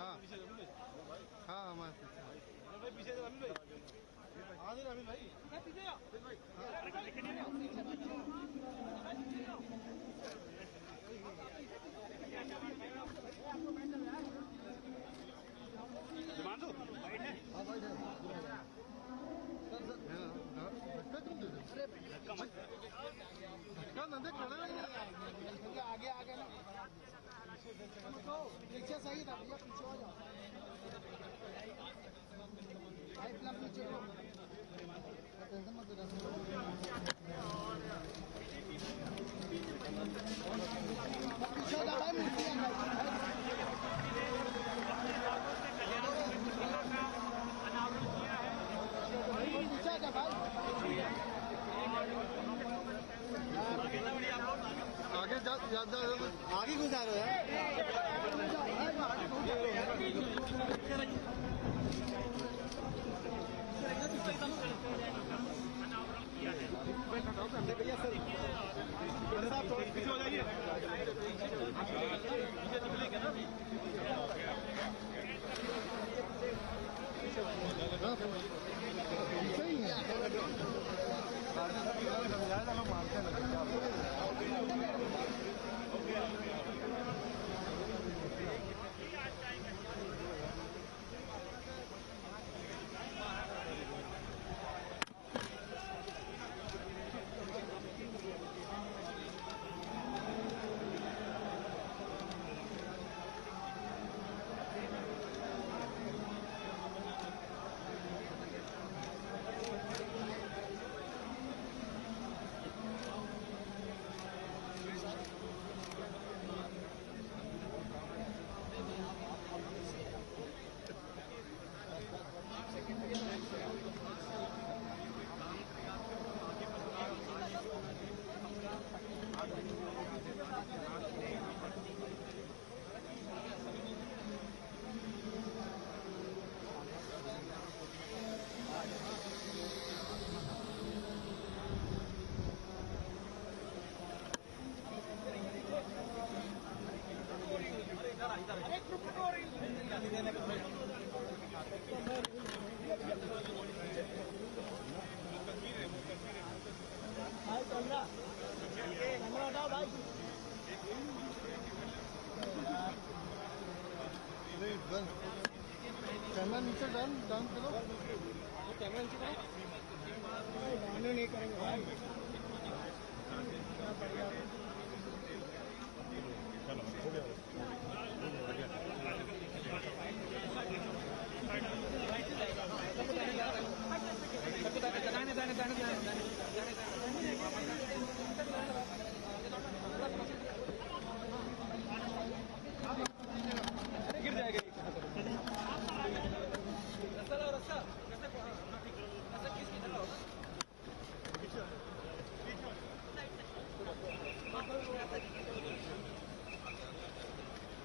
हाँ हाँ हमारे पीछे अमिल भाई आगे आगे ना पीछे सही था भैया, पीछे हो जाओ, पीछे हो टेंशन मत ले। पीछे हो जाओ भाई, पीछे जा भाई, आगे ज्यादा आगे गुजारो यार। भैया सर पीछे हो जाइए, सही है मानते कैमरा नीचे डाउन करो, कैमरा नीचे करो, नहीं करेंगे भाई। गिर जाएगा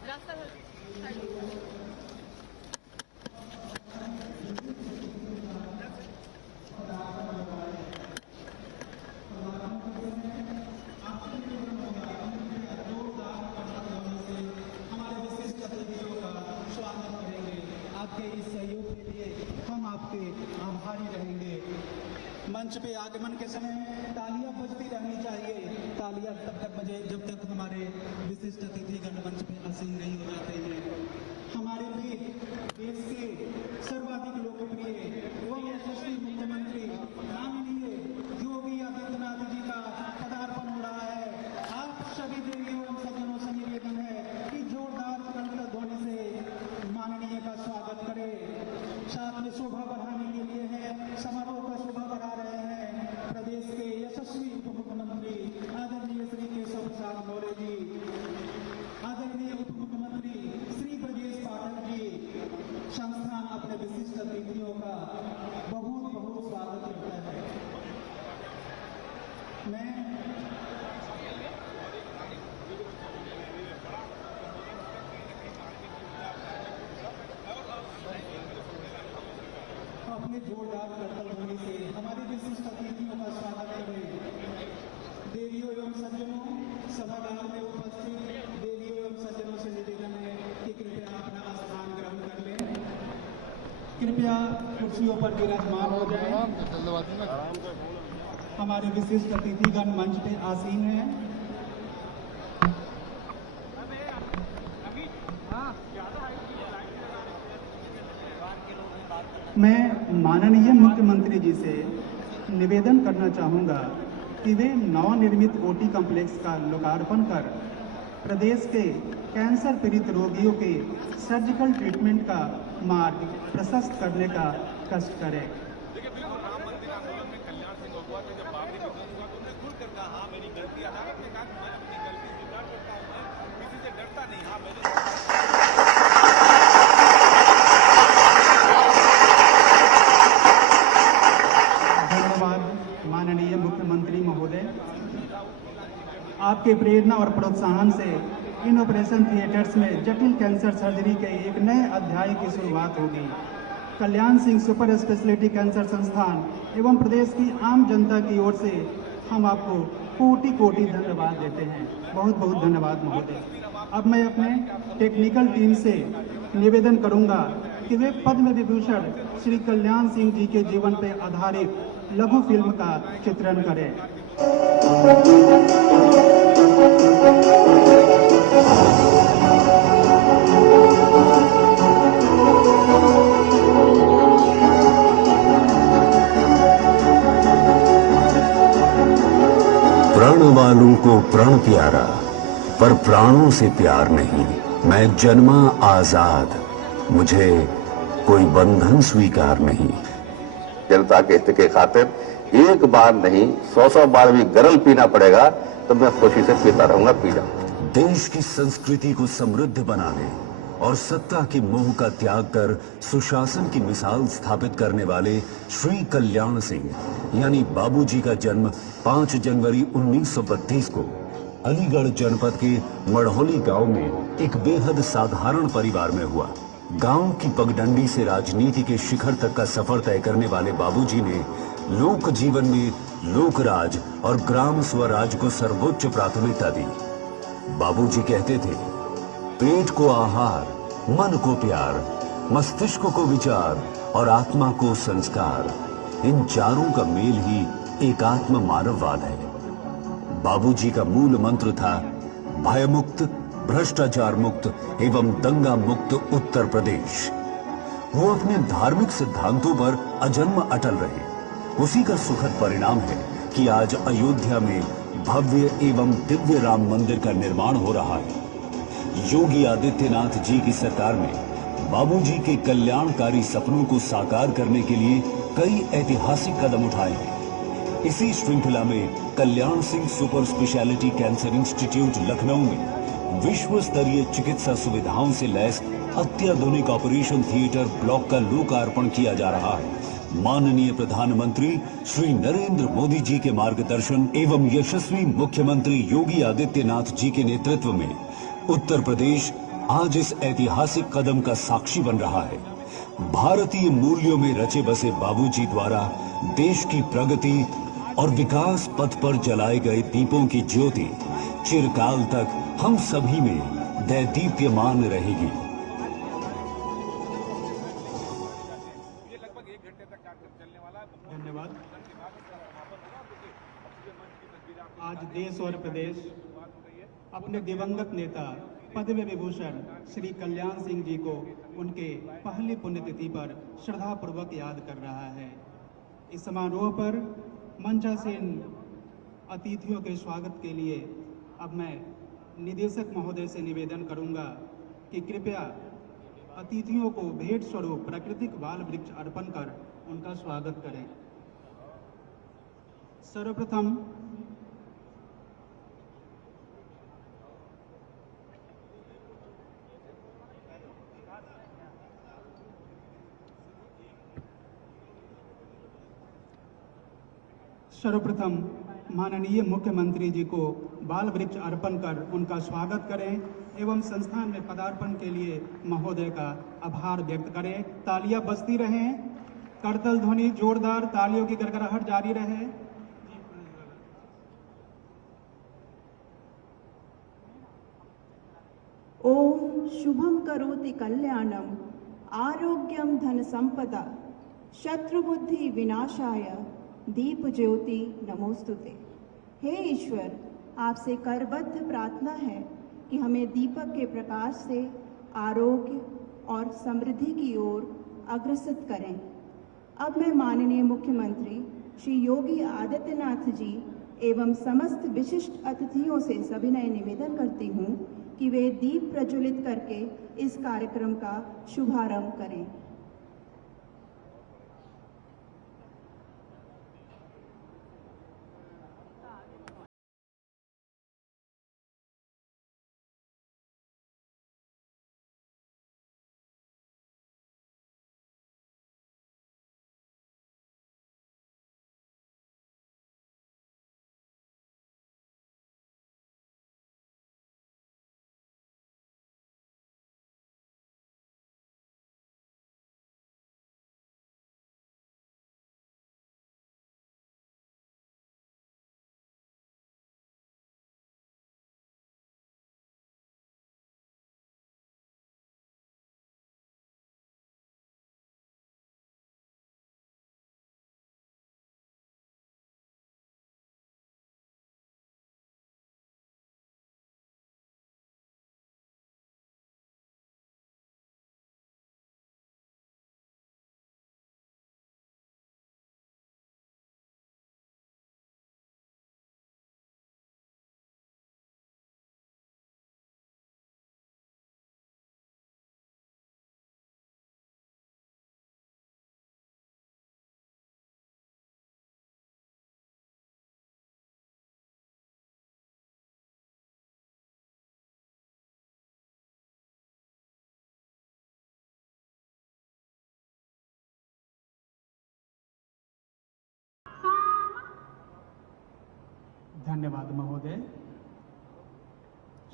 रास्ता हमारे विशिष्ट अतिथियों का स्वागत करेंगे। आपके इस सहयोग के लिए हम आपके आभारी रहेंगे। मंच पे आगमन के समय तालियां बजती रहनी चाहिए। तालियां तब तक बजे जब तक हमारे विशिष्ट अतिथिगण मंच पे आसीन नहीं हो जाते हैं। हमारे भी देश के सर्वाधिक लोकप्रिय एवं यशस्वी मुख्यमंत्री माननीय योगी आदित्यनाथ जी का पदार्पण हो रहा है। आप सभी देवियों एवं सज्जनों से निवेदन है कि जोरदार करतल ध्वनि से माननीय का स्वागत करें। साथ में शोभा बढ़ाने के लिए है, समारोह का शोभा बढ़ा रहे हैं प्रदेश के यशस्वी उप मुख्यमंत्री आदरणीय श्री केशव प्रसाद मौर्य जी, आदरणीय उप मुख्यमंत्री श्री ब्रजेश पाठक जी। संस्थान अपने विशिष्ट अतिथियों का बहुत बहुत स्वागत करता है। मैं अपने जोरदार करतल ध्वनि से हमारे विशिष्ट अतिथियों का स्वागत करें। देवियों एवं सज्जनों, सभागार में उपस्थित कृपया कुर्सियों पर विराजमान हो जाएं। आराम से जल्दबाजी में हमारे विशिष्ट अतिथिगण मंच पे आसीन हैं। मैं माननीय मुख्यमंत्री जी से निवेदन करना चाहूँगा कि वे नवनिर्मित ओटी कॉम्प्लेक्स का लोकार्पण कर प्रदेश के कैंसर पीड़ित रोगियों के सर्जिकल ट्रीटमेंट का मार्ग प्रशस्त करने का कष्ट करें। देखिए बिल्कुल राम मंदिर आंदोलन में कल्याण सिंह होगवा में जब बाबरी विध्वंस हुआ तो उन्होंने खुल कर कहा हाँ मेरी गलती, अदालत ने कहा मैं अपनी गलती स्वीकार करता हूँ, मैं किसी से डरता नहीं। हाँ मैंने धन्यवाद माननीय मुख्यमंत्री महोदय। आपके प्रेरणा और प्रोत्साहन से इन ऑपरेशन थिएटर्स में जटिल कैंसर सर्जरी के एक नए अध्याय की शुरुआत होगी। कल्याण सिंह सुपर स्पेशलिटी कैंसर संस्थान एवं प्रदेश की आम जनता की ओर से हम आपको कोटि कोटि धन्यवाद देते हैं। बहुत बहुत धन्यवाद महोदय। अब मैं अपने टेक्निकल टीम से निवेदन करूंगा कि वे पद्म विभूषण श्री कल्याण सिंह जी के जीवन पर आधारित लघु फिल्म का चित्रण करें। प्राण वालों को प्राण प्यारा, पर प्राणों से प्यार नहीं। मैं जन्मा आजाद, मुझे कोई बंधन स्वीकार नहीं। जनता के हित के खातिर एक बार नहीं 100 बार भी गरल पीना पड़ेगा तो मैं खुशी से पीता रहूंगा, पी जाऊंगा। देश की संस्कृति को समृद्ध बनाने और सत्ता के मोह का त्याग कर सुशासन की मिसाल स्थापित करने वाले श्री कल्याण सिंह यानी बाबूजी का जन्म 5 जनवरी 1932 को अलीगढ़ जनपद के मढ़ौली गांव में एक बेहद साधारण परिवार में हुआ। गांव की पगडंडी से राजनीति के शिखर तक का सफर तय करने वाले बाबूजी ने लोक जीवन में लोकराज और ग्राम स्वराज को सर्वोच्च प्राथमिकता दी। बाबूजी कहते थे, पेट को आहार, मन को प्यार, मस्तिष्क को विचार और आत्मा को संस्कार, इन चारों का मेल ही एकात्म मानववाद है। बाबूजी का मूल मंत्र था भयमुक्त, भ्रष्टाचार मुक्त एवं दंगा मुक्त उत्तर प्रदेश। वो अपने धार्मिक सिद्धांतों पर अजन्म अटल रहे। उसी का सुखद परिणाम है कि आज अयोध्या में भव्य एवं दिव्य राम मंदिर का निर्माण हो रहा है। योगी आदित्यनाथ जी की सरकार में बाबूजी के कल्याणकारी सपनों को साकार करने के लिए कई ऐतिहासिक कदम उठाए हैं। इसी श्रृंखला में Kalyan Singh super speciality cancer institute Lucknow में विश्व स्तरीय चिकित्सा सुविधाओं से लैस अत्याधुनिक ऑपरेशन थिएटर ब्लॉक का लोकार्पण किया जा रहा है। माननीय प्रधानमंत्री श्री नरेंद्र मोदी जी के मार्गदर्शन एवं यशस्वी मुख्यमंत्री योगी आदित्यनाथ जी के नेतृत्व में उत्तर प्रदेश आज इस ऐतिहासिक कदम का साक्षी बन रहा है। भारतीय मूल्यों में रचे बसे बाबूजी द्वारा देश की प्रगति और विकास पथ पर जलाए गए दीपों की ज्योति चिरकाल तक हम सभी में दैदीप्यमान रहेगी। धन्यवाद। आज देश और प्रदेश अपने दिवंगत नेता पद्म विभूषण श्री कल्याण सिंह जी को उनके पहली पुण्यतिथि पर श्रद्धापूर्वक याद कर रहा है। इस समारोह पर मंचासीन अतिथियों के स्वागत के लिए अब मैं निदेशक महोदय से निवेदन करूंगा कि कृपया अतिथियों को भेंट स्वरूप प्राकृतिक बाल वृक्ष अर्पण कर उनका स्वागत करें। सर्वप्रथम माननीय मुख्यमंत्री जी को बाल वृक्ष अर्पण कर उनका स्वागत करें एवं संस्थान में पदार्पण के लिए महोदय का आभार व्यक्त करें। तालियां बजती रहें, करतल ध्वनि जोरदार तालियों की गड़गड़ाहट जारी रहे। ओम शुभम करोति कल्याणम आरोग्यम धन संपदा शत्रुबुद्धि विनाशाय दीप ज्योति नमोस्तुते। हे ईश्वर, आपसे करबद्ध प्रार्थना है कि हमें दीपक के प्रकाश से आरोग्य और समृद्धि की ओर अग्रसर करें। अब मैं माननीय मुख्यमंत्री श्री योगी आदित्यनाथ जी एवं समस्त विशिष्ट अतिथियों से सविनय निवेदन करती हूँ कि वे दीप प्रज्वलित करके इस कार्यक्रम का शुभारंभ करें। धन्यवाद महोदय।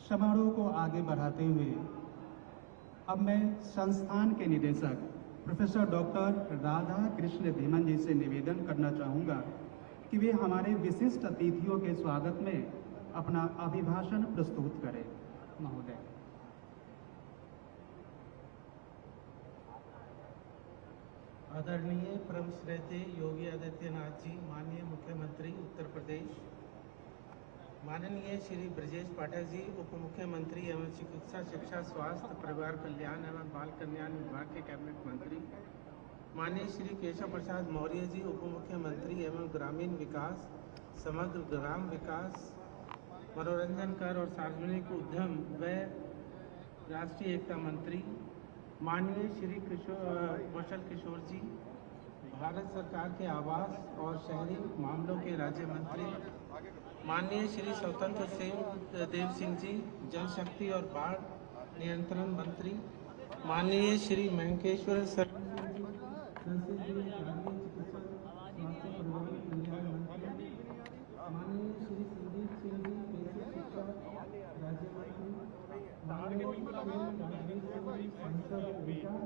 समारोह को आगे बढ़ाते हुए अब मैं संस्थान के निदेशक प्रोफेसर डॉक्टर राधा कृष्ण धीमन जी से निवेदन करना चाहूँगा कि वे हमारे विशिष्ट अतिथियों के स्वागत में अपना अभिभाषण प्रस्तुत करें। महोदय। आदरणीय परम श्रद्धेय योगी आदित्यनाथ जी, माननीय मुख्यमंत्री उत्तर प्रदेश, माननीय श्री ब्रजेश पाठक जी, उप मुख्यमंत्री एवं चिकित्सा शिक्षा स्वास्थ्य परिवार कल्याण एवं बाल कल्याण विभाग के कैबिनेट मंत्री, माननीय श्री केशव प्रसाद मौर्य जी, उप मुख्यमंत्री एवं ग्रामीण विकास, समग्र ग्राम विकास, मनोरंजन कर और सार्वजनिक उद्यम व राष्ट्रीय एकता मंत्री, माननीय श्री कौशल किशोर जी, भारत सरकार के आवास और शहरी मामलों के राज्य मंत्री, माननीय श्री स्वतंत्र देव सिंह जी, जल शक्ति और बाढ़ नियंत्रण मंत्री, माननीय श्री महेंकेश्वर सर संसदीय कार्य चिकित्सा स्वास्थ्य परिवार कल्याण मंत्री, माननीय श्री संदीप सिंह जी, बेसिक शिक्षा राज्य मंत्री, माननीय श्री राजवीर सिंह जी, सांसद विकास,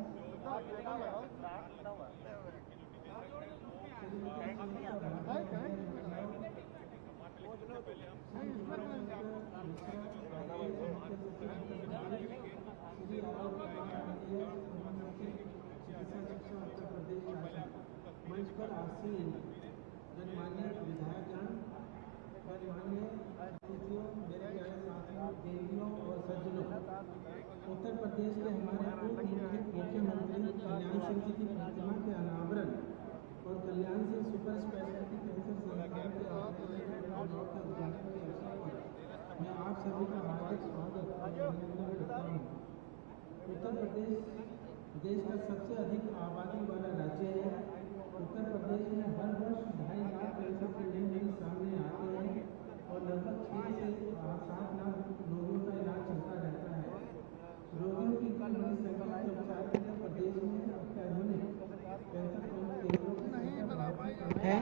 मंच पर आसीन गणमान्य विधायकगण, गणमान्य अतिथियों, मेरे प्यारे साथियों, देवियों और सज्जनों, उत्तर प्रदेश के हमारे पूर्व मुख्यमंत्री कल्याण सिंह जी की प्रतिमा के अनावरण और कल्याण सिंह सुपर स्पेशलिटी कैंसर संस्थान के उद्घाटन के अवसर पर मैं आप सभी का हार्दिक स्वागत और अभिनंदन करता हूँ। उत्तर प्रदेश देश का सबसे अधिक आबादी वाला राज्य है। उत्तर प्रदेश में हर वर्ष 2.5 लाख कैंसर के नए मरीज सामने आते हैं और लगभग 6 से 7 लाख रोगियों का इलाज चलता रहता है। रोगियों की इतनी बड़ी संख्या के उपचार के लिए प्रदेश में अत्याधुनिक कैंसर केंद्रों की संख्या बहुत कम है,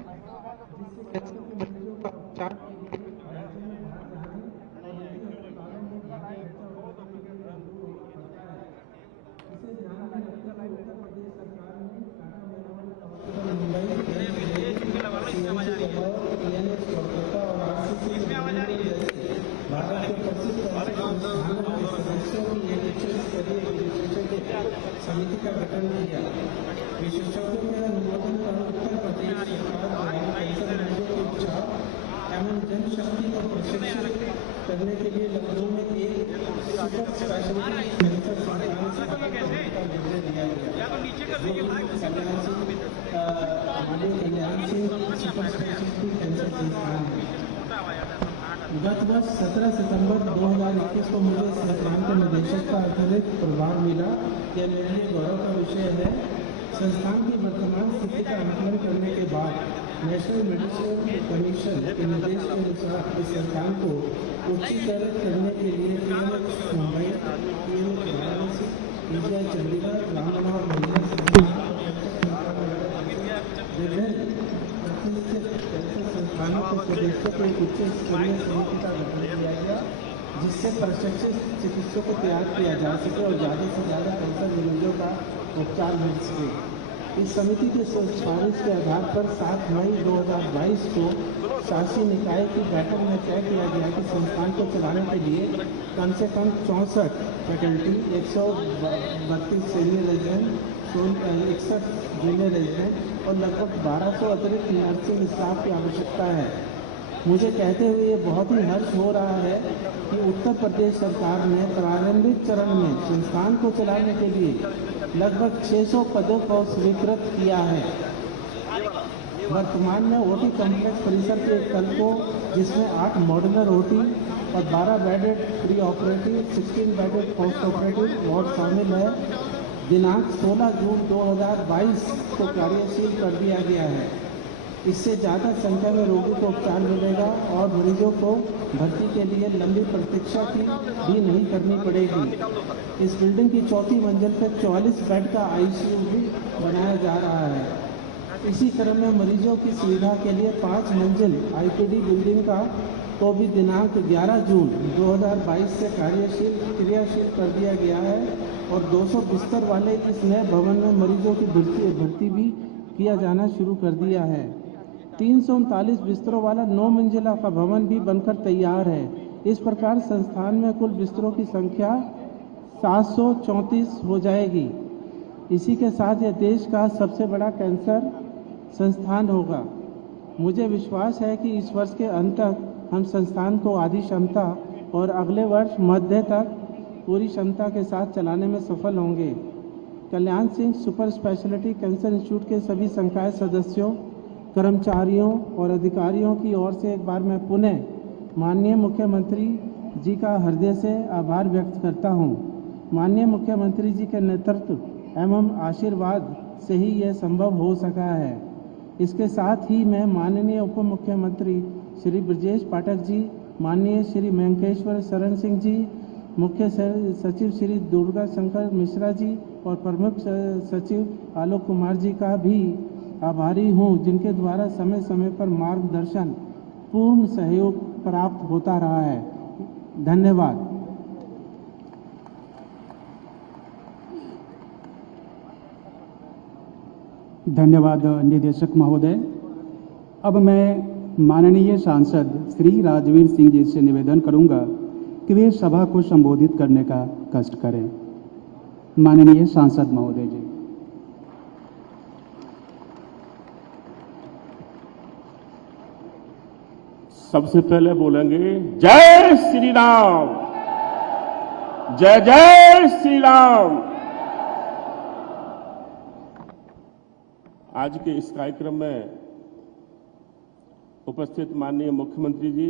जिससे कैंसर के मरीजों का उपचार के लिए राज्य में बाहर जाने और निजी अस्पतालों में भारी खर्चा उठाने के लिए मजबूर होना पड़ता है। इसे ध्यान में रखते हुए उत्तर प्रदेश सरकार ने समिति का गठन किया। विशेषज्ञों के अनुमोदन पर उत्तर प्रदेश सरकार द्वारा कैंसर रोगियों के उपचार एवं जनशक्ति को प्रशिक्षित करने के लिए लखनऊ में एक सुपर स्पेशलिटी कैंसर संस्थान स्थापित करने का निर्णय लिया गया। कल्याण सिंह सुपर स्पेशलिटी कैंसर संस्थान है। गत वर्ष 17 सितंबर 2021 को मुझे संस्थान के निदेशक का अतिरिक्त प्रभार मिला। यह मेरे लिए गौरव का विषय है। संस्थान की वर्तमान स्थिति का आकलन करने के बाद नेशनल मेडिसिन कमीशन के निर्देश के अनुसार इस संस्थान को उच्चीकृत करने के लिए PMH Mumbai, PMH Varanasi, PGI Chandigarh, Ram Manohar Lohia संस्थानों के सदस्यों को एक उच्च स्तरीय समिति का गठन किया गया, जिससे प्रशिक्षित चिकित्सकों को तैयार किया जा सके और ज़्यादा से ज़्यादा कैंसर मरीजों का उपचार मिल सके। इस समिति के सिफारिश के आधार पर 7 मई 2022 को शासी निकाय की बैठक में तय किया गया कि संस्थान को चलाने के लिए कम से कम 64 faculty, 132 senior resident, 61 junior resident और लगभग 1200 अतिरिक्त नर्सिंग स्टाफ की आवश्यकता है। मुझे कहते हुए ये बहुत ही हर्ष हो रहा है कि उत्तर प्रदेश सरकार ने प्रारंभिक चरण में संस्थान को चलाने के लिए लगभग 600 पदों को स्वीकृत किया है। वर्तमान में ओटी कॉम्प्लेक्स परिसर के एक तल को, जिसमें 8 मॉड्यूलर ओटी और 12 bedded pre operative, 16 bedded post operative ward शामिल है। दिनांक 16 जून 2022 को कार्यशील कर दिया गया है। इससे ज़्यादा संख्या में रोगियों को उपचार मिलेगा और मरीजों को भर्ती के लिए लंबी प्रतीक्षा की भी नहीं करनी पड़ेगी। इस बिल्डिंग की चौथी मंजिल पर 44 बेड का ICU भी बनाया जा रहा है। इसी क्रम में मरीजों की सुविधा के लिए 5 मंजिल IPD बिल्डिंग का को भी दिनांक 11 जून 2022 से क्रियाशील कर दिया गया है और 200 बिस्तर वाले इस नए भवन में मरीजों की भर्ती भी किया जाना शुरू कर दिया है। 339 बिस्तरों वाला 9 मंजिला का भवन भी बनकर तैयार है। इस प्रकार संस्थान में कुल बिस्तरों की संख्या 734 हो जाएगी। इसी के साथ यह देश का सबसे बड़ा कैंसर संस्थान होगा। मुझे विश्वास है कि इस वर्ष के अंत तक हम संस्थान को आधी क्षमता और अगले वर्ष मध्य तक पूरी क्षमता के साथ चलाने में सफल होंगे। Kalyan Singh super speciality cancer institute के सभी संकाय सदस्यों, कर्मचारियों और अधिकारियों की ओर से एक बार मैं पुनः माननीय मुख्यमंत्री जी का हृदय से आभार व्यक्त करता हूं। माननीय मुख्यमंत्री जी के नेतृत्व एवं आशीर्वाद से ही यह संभव हो सका है। इसके साथ ही मैं माननीय उप मुख्यमंत्री श्री ब्रजेश पाठक जी, माननीय श्री वेंकटेश्वर शरण सिंह जी, मुख्य सचिव श्री दुर्गा शंकर मिश्रा जी और प्रमुख सचिव आलोक कुमार जी का भी आभारी हूं, जिनके द्वारा समय समय पर मार्गदर्शन पूर्ण सहयोग प्राप्त होता रहा है। धन्यवाद। धन्यवाद निदेशक महोदय। अब मैं माननीय सांसद श्री राजवीर सिंह जी से निवेदन करूंगा कि वे सभा को संबोधित करने का कष्ट करें। माननीय सांसद महोदय जी। सबसे पहले बोलेंगे जय श्री राम, जय जय श्री राम। आज के इस कार्यक्रम में उपस्थित माननीय मुख्यमंत्री जी,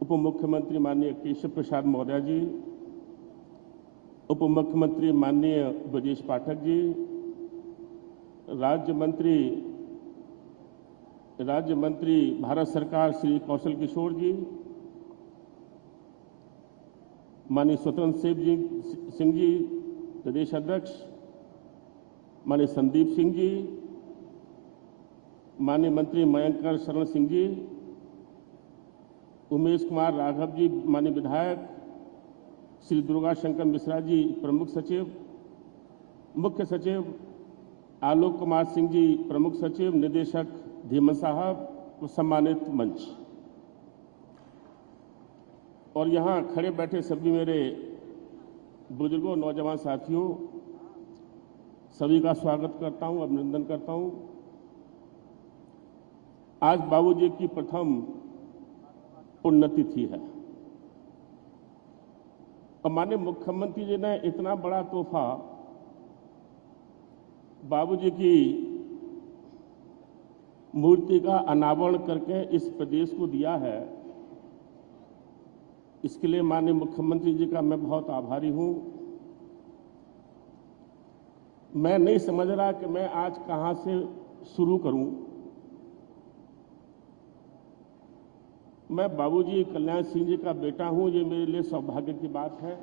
उप मुख्यमंत्री माननीय केशव प्रसाद मौर्य जी, उप मुख्यमंत्री माननीय ब्रजेश पाठक जी, राज्य मंत्री भारत सरकार श्री कौशल किशोर जी, माननीय स्वतंत्र सिंह जी प्रदेश अध्यक्ष, माननीय संदीप सिंह जी, माननीय मंत्री मयंकर शरण सिंह जी, उमेश कुमार राघव जी माननीय विधायक, श्री दुर्गा शंकर मिश्रा जी प्रमुख सचिव, मुख्य सचिव आलोक कुमार सिंह जी प्रमुख सचिव, निदेशक धीमन साहब, सम्मानित मंच और यहाँ खड़े बैठे सभी मेरे बुजुर्गों, नौजवान साथियों, सभी का स्वागत करता हूं, अभिनंदन करता हूं। आज बाबूजी की प्रथम पुण्यतिथि है और माननीय मुख्यमंत्री जी ने इतना बड़ा तोहफा बाबूजी की मूर्ति का अनावरण करके इस प्रदेश को दिया है। इसके लिए माननीय मुख्यमंत्री जी का मैं बहुत आभारी हूं। मैं नहीं समझ रहा कि मैं आज कहां से शुरू करूं। मैं बाबूजी कल्याण सिंह जी का बेटा हूं, ये मेरे लिए सौभाग्य की बात है।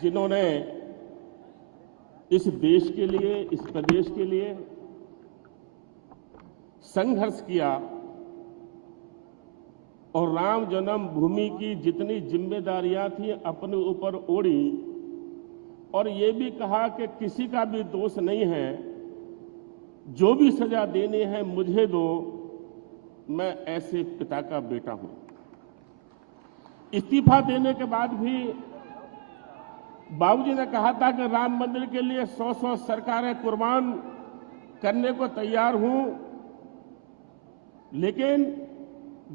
जिन्होंने इस देश के लिए, इस प्रदेश के लिए संघर्ष किया और राम जन्मभूमि की जितनी जिम्मेदारियां थी अपने ऊपर ओढ़ी और ये भी कहा कि किसी का भी दोष नहीं है, जो भी सजा देनी है मुझे दो, मैं ऐसे पिता का बेटा हूं। इस्तीफा देने के बाद भी बाबूजी ने कहा था कि राम मंदिर के लिए 100 सरकारें कुर्बान करने को तैयार हूं, लेकिन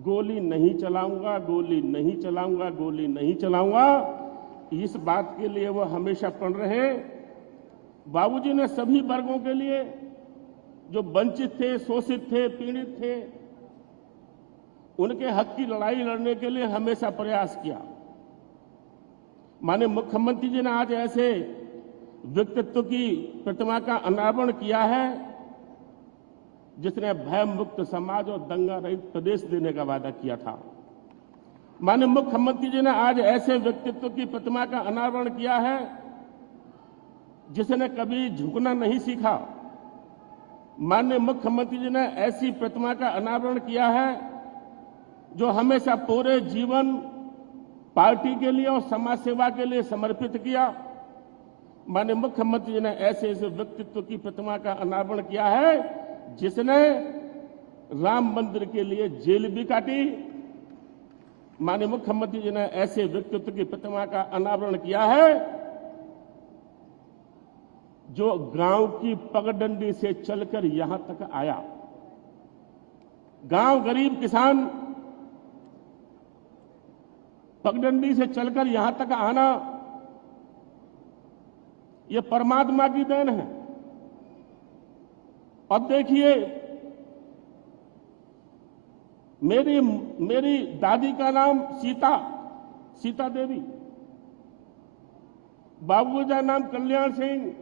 गोली नहीं चलाऊंगा, गोली नहीं चलाऊंगा, गोली नहीं चलाऊंगा। इस बात के लिए वो हमेशा प्रण रहे। बाबूजी ने सभी वर्गों के लिए, जो वंचित थे, शोषित थे, पीड़ित थे, उनके हक की लड़ाई लड़ने के लिए हमेशा प्रयास किया। माननीय मुख्यमंत्री जी ने आज ऐसे व्यक्तित्व की प्रतिमा का अनावरण किया है जिसने भय मुक्त समाज और दंगा रहित प्रदेश देने का वादा किया था। माननीय मुख्यमंत्री जी ने आज ऐसे व्यक्तित्व की प्रतिमा का अनावरण किया है जिसने कभी झुकना नहीं सीखा। माननीय मुख्यमंत्री जी ने ऐसी प्रतिमा का अनावरण किया है जो हमेशा पूरे जीवन पार्टी के लिए और समाज सेवा के लिए समर्पित किया। माननीय मुख्यमंत्री जी ने ऐसे ऐसे व्यक्तित्व की प्रतिमा का अनावरण किया है जिसने राम मंदिर के लिए जेल भी काटी। माननीय मुख्यमंत्री जी ने ऐसे व्यक्तित्व की प्रतिमा का अनावरण किया है जो गांव की पगडंडी से चलकर यहां तक आया। गांव गरीब किसान पगडंडी से चलकर यहां तक आना, यह परमात्मा की देन है। अब देखिए, मेरी दादी का नाम सीता देवी, बाबूजी का नाम कल्याण सिंह,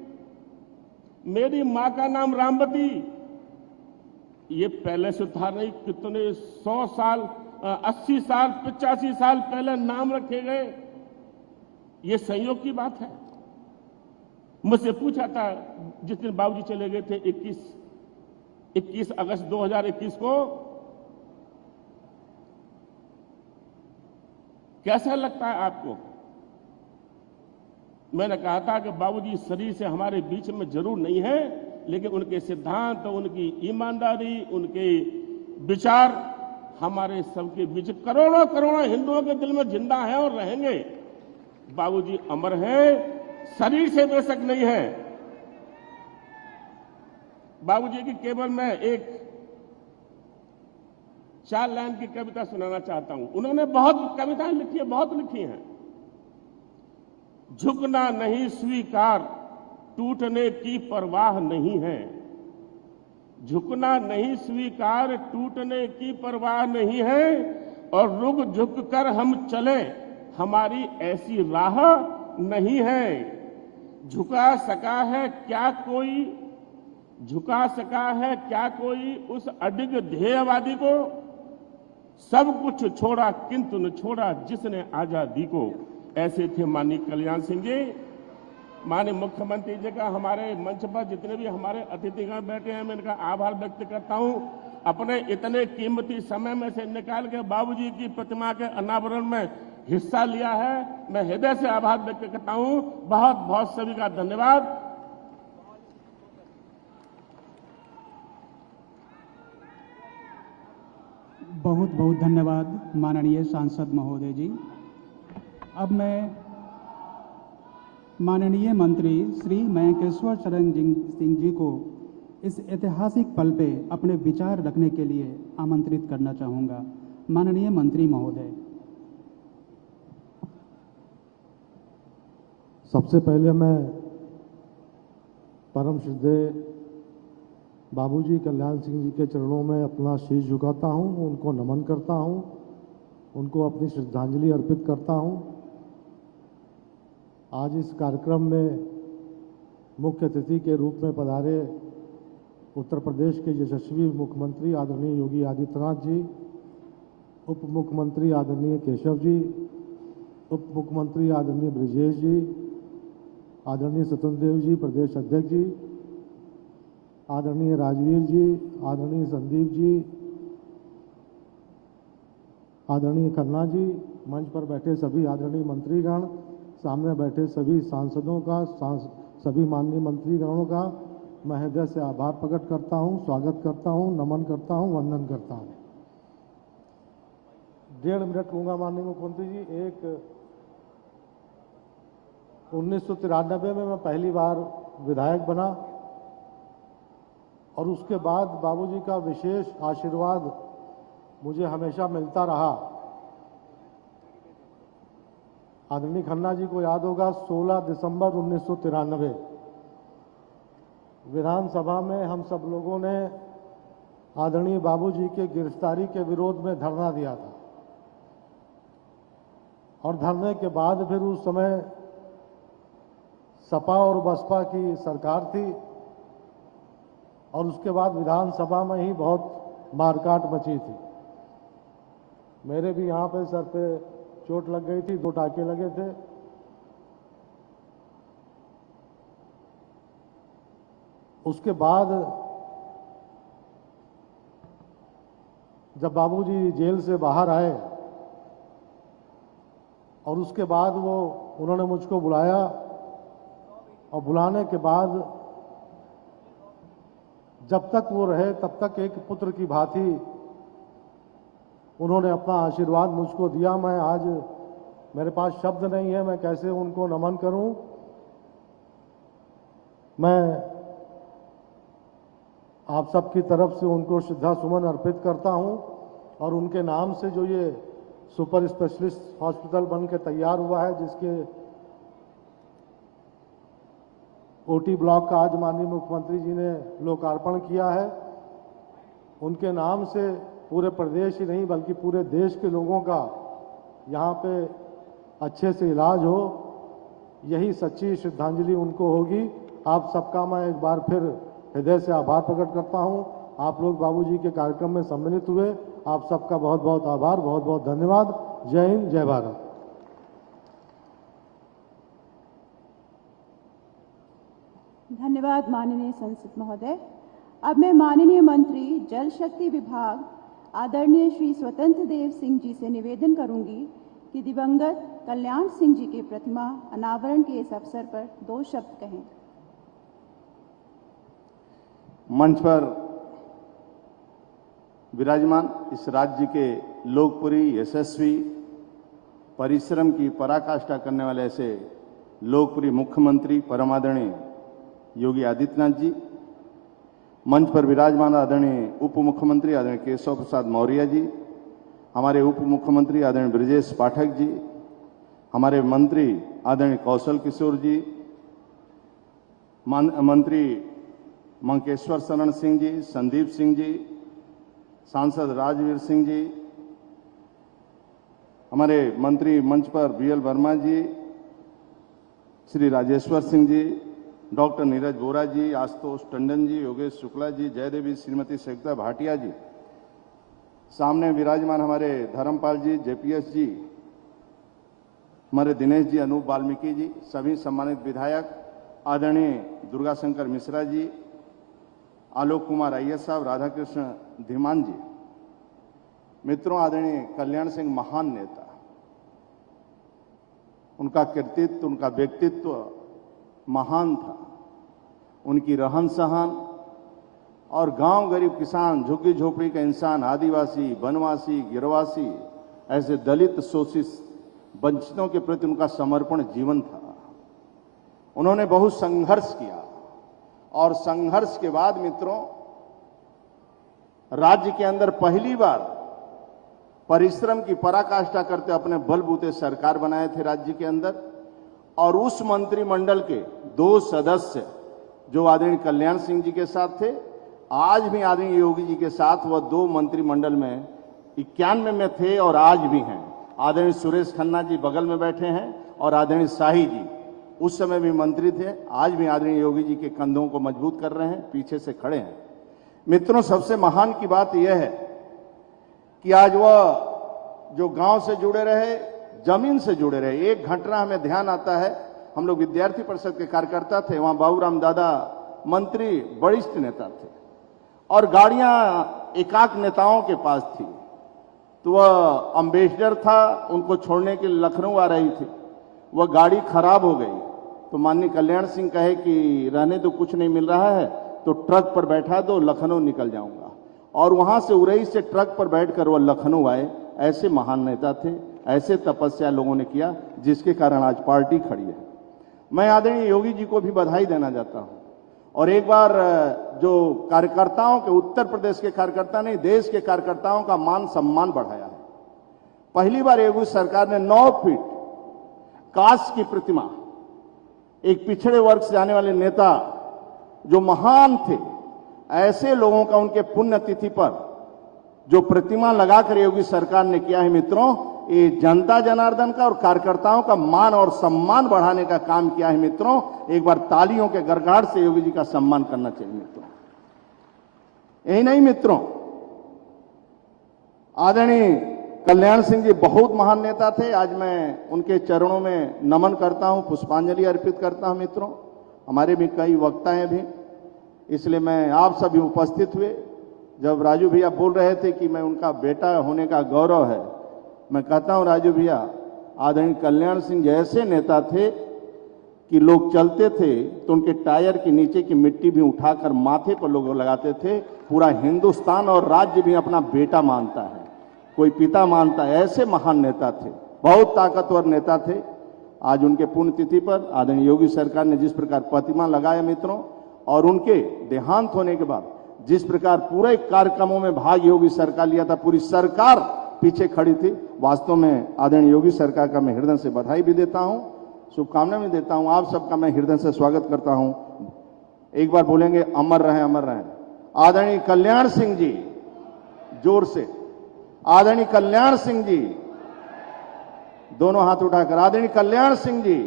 मेरी मां का नाम रामवती। ये पहले से था नहीं, कितने 100 साल, 80 साल, 85 साल पहले नाम रखे गए। ये संयोग की बात है। मुझसे पूछा था जिस दिन बाबूजी चले गए थे 21 अगस्त 2021 को, कैसा लगता है आपको? मैंने कहा था कि बाबूजी शरीर से हमारे बीच में जरूर नहीं है, लेकिन उनके सिद्धांत, उनकी ईमानदारी, उनके विचार हमारे सबके बीच करोड़ों करोड़ों हिंदुओं के दिल में जिंदा है और रहेंगे। बाबूजी अमर हैं, शरीर से बेशक नहीं है। बाबूजी की केवल मैं एक 4 लाइन की कविता सुनाना चाहता हूं। उन्होंने बहुत कविताएं लिखी है, बहुत लिखी हैं। झुकना नहीं स्वीकार, टूटने की परवाह नहीं है। झुकना नहीं स्वीकार, टूटने की परवाह नहीं है, और रुक झुक कर हम चले, हमारी ऐसी राह नहीं है। झुका सका है क्या कोई, झुका सका है क्या कोई उस अडिग ध्येयवादी को? सब कुछ छोड़ा किंतु न छोड़ा जिसने आजादी को। ऐसे थे माननीय कल्याण सिंह जी। माननीय मुख्यमंत्री जी का हमारे मंच पर जितने भी हमारे अतिथिगण बैठे हैं, मैं इनका आभार व्यक्त करता हूं। अपने इतने कीमती समय में से निकाल के बाबूजी की प्रतिमा के अनावरण में हिस्सा लिया है, मैं हृदय से आभार व्यक्त करता हूं। बहुत बहुत सभी का धन्यवाद। बहुत बहुत धन्यवाद माननीय सांसद महोदय जी। अब मैं माननीय मंत्री श्री मयंकेश्वर शरण सिंह जी को इस ऐतिहासिक पल पे अपने विचार रखने के लिए आमंत्रित करना चाहूँगा। माननीय मंत्री महोदय। सबसे पहले मैं परम श्रद्धेय बाबूजी कल्याण सिंह जी के चरणों में अपना शीश झुकाता हूं, उनको नमन करता हूं, उनको अपनी श्रद्धांजलि अर्पित करता हूं। आज इस कार्यक्रम में मुख्य अतिथि के रूप में पधारे उत्तर प्रदेश के यशस्वी मुख्यमंत्री आदरणीय योगी आदित्यनाथ जी, उप मुख्यमंत्री आदरणीय केशव जी, उप मुख्यमंत्री आदरणीय ब्रजेश जी, आदरणीय स्वतंत्र देव जी प्रदेश अध्यक्ष जी, आदरणीय राजवीर जी, आदरणीय संदीप जी, आदरणीय खन्ना जी, मंच पर बैठे सभी आदरणीय मंत्रीगण, सामने बैठे सभी सांसदों का, सभी माननीय मंत्रीगणों का मैं हृदय से आभार प्रकट करता हूं, स्वागत करता हूं, नमन करता हूं, वंदन करता हूं। 1.5 मिनट लूंगा माननीय मुख्यमंत्री जी। 1993 में मैं पहली बार विधायक बना और उसके बाद बाबूजी का विशेष आशीर्वाद मुझे हमेशा मिलता रहा। आदरणीय खन्ना जी को याद होगा 16 दिसंबर 1993 विधानसभा में हम सब लोगों ने आदरणीय बाबूजी के गिरफ्तारी के विरोध में धरना दिया था और धरने के बाद फिर उस समय सपा और बसपा की सरकार थी और उसके बाद विधानसभा में ही बहुत मारकाट मची थी। मेरे भी यहाँ पे सर पे चोट लग गई थी, 2 टाके लगे थे। उसके बाद जब बाबूजी जेल से बाहर आए और उसके बाद उन्होंने मुझको बुलाया और बुलाने के बाद जब तक वो रहे तब तक एक पुत्र की भांति उन्होंने अपना आशीर्वाद मुझको दिया। मैं आज मेरे पास शब्द नहीं है, मैं कैसे उनको नमन करूं। मैं आप सबकी तरफ से उनको श्रद्धा सुमन अर्पित करता हूं और उनके नाम से जो ये सुपर स्पेशलिस्ट हॉस्पिटल बन के तैयार हुआ है, जिसके ओटी ब्लॉक का आज माननीय मुख्यमंत्री जी ने लोकार्पण किया है, उनके नाम से पूरे प्रदेश ही नहीं बल्कि पूरे देश के लोगों का यहाँ पे अच्छे से इलाज हो, यही सच्ची श्रद्धांजलि उनको होगी। आप सबका मैं एक बार फिर हृदय से आभार प्रकट करता हूँ। आप लोग बाबूजी के कार्यक्रम में सम्मिलित हुए, आप सबका बहुत बहुत आभार, बहुत बहुत धन्यवाद। जय हिंद, जय भारत। धन्यवाद माननीय संसद महोदय। अब मैं माननीय मंत्री जल शक्ति विभाग आदरणीय श्री स्वतंत्र देव सिंह जी से निवेदन करूंगी कि दिवंगत कल्याण सिंह जी की प्रतिमा अनावरण के इस अवसर पर 2 शब्द कहें। मंच पर विराजमान इस राज्य के लोकप्रिय, यशस्वी, परिश्रम की पराकाष्ठा करने वाले ऐसे लोकप्रिय मुख्यमंत्री परम आदरणीय योगी आदित्यनाथ जी, मंच पर विराजमान आदरणीय उप मुख्यमंत्री आदरणीय केशव प्रसाद मौर्य जी, हमारे उप मुख्यमंत्री आदरणीय ब्रजेश पाठक जी, हमारे मंत्री आदरणीय कौशल किशोर जी, मंत्री मंकेश्वर शरण सिंह जी, संदीप सिंह जी, सांसद राजवीर सिंह जी, हमारे मंत्री मंच पर बीएल वर्मा जी, श्री राजेश्वर सिंह जी, डॉक्टर नीरज बोरा जी, आशुतोष टंडन जी, योगेश शुक्ला जी, जयदेवी श्रीमती संयुक्ता भाटिया जी, सामने विराजमान हमारे धर्मपाल जी, जेपीएस जी, हमारे दिनेश जी, अनूप वाल्मीकि जी, सभी सम्मानित विधायक, आदरणीय दुर्गाशंकर मिश्रा जी, आलोक कुमार अय्यर साहब, राधाकृष्ण धीमान जी, मित्रों, आदरणीय कल्याण सिंह महान नेता, उनका कृतित्व, उनका व्यक्तित्व महान था। उनकी रहन सहन और गांव गरीब किसान, झुग्गी झोपड़ी का इंसान, आदिवासी, वनवासी, गिरवासी, ऐसे दलित, शोषित, वंचितों के प्रति उनका समर्पण जीवन था। उन्होंने बहुत संघर्ष किया और संघर्ष के बाद मित्रों राज्य के अंदर पहली बार परिश्रम की पराकाष्ठा करते अपने बलबूते सरकार बनाए थे राज्य के अंदर। और उस मंत्रिमंडल के 2 सदस्य जो आदरणीय कल्याण सिंह जी के साथ थे, आज भी आदरणीय योगी जी के साथ वह 2 मंत्रिमंडल में 91 में थे और आज भी हैं। आदरणीय सुरेश खन्ना जी बगल में बैठे हैं और आदरणीय शाही जी उस समय भी मंत्री थे, आज भी आदरणीय योगी जी के कंधों को मजबूत कर रहे हैं, पीछे से खड़े हैं। मित्रों, सबसे महान की बात यह है कि आज वह जो गांव से जुड़े रहे, जमीन से जुड़े रहे। एक घटना हमें ध्यान आता है, हम लोग विद्यार्थी परिषद के कार्यकर्ता थे, वहां बाबूराम दादा मंत्री वरिष्ठ नेता थे और गाड़ियां एकाक नेताओं के पास थी। तो वह अम्बेसडर था, उनको छोड़ने के लिए लखनऊ आ रही थी, वह गाड़ी खराब हो गई। तो माननीय कल्याण सिंह कहे कि रहने तो कुछ नहीं मिल रहा है तो ट्रक पर बैठा दो, लखनऊ निकल जाऊंगा। और वहां से उरई से ट्रक पर बैठकर वह लखनऊ आए। ऐसे महान नेता थे, ऐसे तपस्या लोगों ने किया जिसके कारण आज पार्टी खड़ी है। मैं आदरणीय योगी जी को भी बधाई देना चाहता हूं और एक बार जो कार्यकर्ताओं के, उत्तर प्रदेश के कार्यकर्ता नहीं देश के कार्यकर्ताओं का मान सम्मान बढ़ाया है। पहली बार योगी सरकार ने 9 फीट कांस्य की प्रतिमा, एक पिछड़े वर्ग से आने वाले नेता जो महान थे, ऐसे लोगों का उनके पुण्यतिथि पर जो प्रतिमा लगाकर योगी सरकार ने किया है मित्रों, ये जनता जनार्दन का और कार्यकर्ताओं का मान और सम्मान बढ़ाने का काम किया है मित्रों। एक बार तालियों के गड़गड़ाहट से योगी जी का सम्मान करना चाहिए मित्रों। यही नहीं मित्रों, आदरणीय कल्याण सिंह जी बहुत महान नेता थे। आज मैं उनके चरणों में नमन करता हूं, पुष्पांजलि अर्पित करता हूं मित्रों। हमारे भी कई वक्ता हैं भी, इसलिए मैं आप सभी उपस्थित हुए। जब राजू भैया बोल रहे थे कि मैं उनका बेटा होने का गौरव है, मैं कहता हूं राजू भैया, आदरणीय कल्याण सिंह जैसे नेता थे कि लोग चलते थे तो उनके टायर के नीचे की मिट्टी भी उठाकर माथे पर लोग लगाते थे। पूरा हिंदुस्तान और राज्य भी अपना बेटा मानता है, कोई पिता मानता है। ऐसे महान नेता थे, बहुत ताकतवर नेता थे। आज उनके पुण्यतिथि पर आदरणीय योगी सरकार ने जिस प्रकार प्रतिमा लगाया मित्रों, और उनके देहांत होने के बाद जिस प्रकार पूरे कार्यक्रमों में भाग योगी सरकार लिया था, पूरी सरकार पीछे खड़ी थी। वास्तव में आदरणीय योगी सरकार का मैं हृदय से बधाई भी देता हूं, शुभकामनाएं भी देता हूं। आप सबका मैं हृदय से स्वागत करता हूं। एक बार बोलेंगे अमर रहे, अमर रहे। आदरणीय कल्याण सिंह जी, जोर से आदरणीय कल्याण सिंह जी, दोनों हाथ उठाकर आदरणीय कल्याण सिंह जी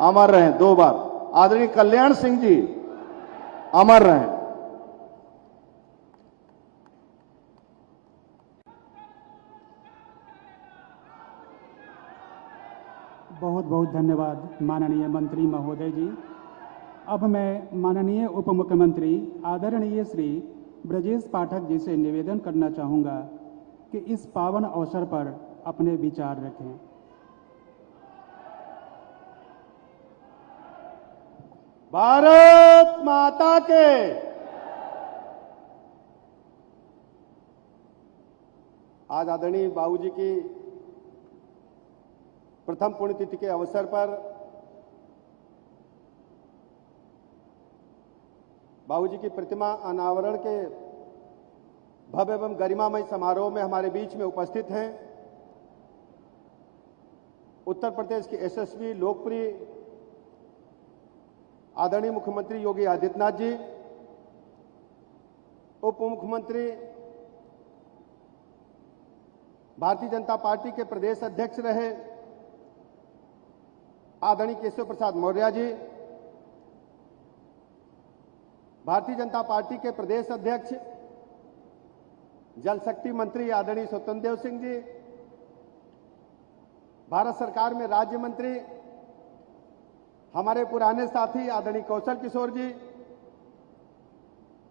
अमर रहे। 2 बार आदरणीय कल्याण सिंह जी अमर रहे। बहुत बहुत धन्यवाद माननीय मंत्री महोदय जी। अब मैं माननीय उप मुख्यमंत्री आदरणीय श्री ब्रजेश पाठक जी से निवेदन करना चाहूँगा कि इस पावन अवसर पर अपने विचार रखें। भारत माता के आज आदरणीय बाबूजी की प्रथम पुण्यतिथि के अवसर पर बाबूजी की प्रतिमा अनावरण के भव्य एवं गरिमामय समारोह में हमारे बीच में उपस्थित हैं उत्तर प्रदेश के यशस्वी लोकप्रिय आदरणीय मुख्यमंत्री योगी आदित्यनाथ जी, उप मुख्यमंत्री भारतीय जनता पार्टी के प्रदेश अध्यक्ष रहे आदरणीय केशव प्रसाद मौर्य जी, भारतीय जनता पार्टी के प्रदेश अध्यक्ष जल शक्ति मंत्री आदरणीय स्वतंत्र देव सिंह जी, भारत सरकार में राज्य मंत्री हमारे पुराने साथी आदरणीय कौशल किशोर जी,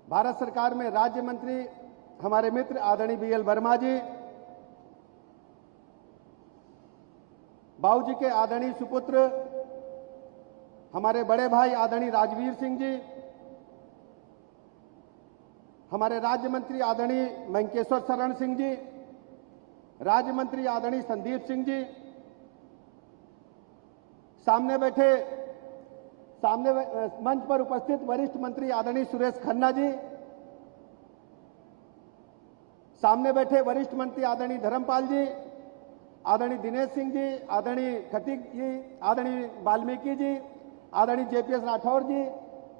भारत सरकार में राज्य मंत्री हमारे मित्र आदरणीय बीएल वर्मा जी, बाबूजी के आदरणीय सुपुत्र हमारे बड़े भाई आदरणीय राजवीर सिंह जी, हमारे राज्य मंत्री आदरणीय मंकेश्वर शरण सिंह जी, राज्य मंत्री आदरणीय संदीप सिंह जी, सामने मंच पर उपस्थित वरिष्ठ मंत्री आदरणीय सुरेश खन्ना जी, सामने बैठे वरिष्ठ मंत्री आदरणीय धर्मपाल जी, आदरणीय दिनेश सिंह जी, आदरणीय खटीक जी, आदरणीय वाल्मीकि जी, आदरणीय जेपीएस राठौर जी,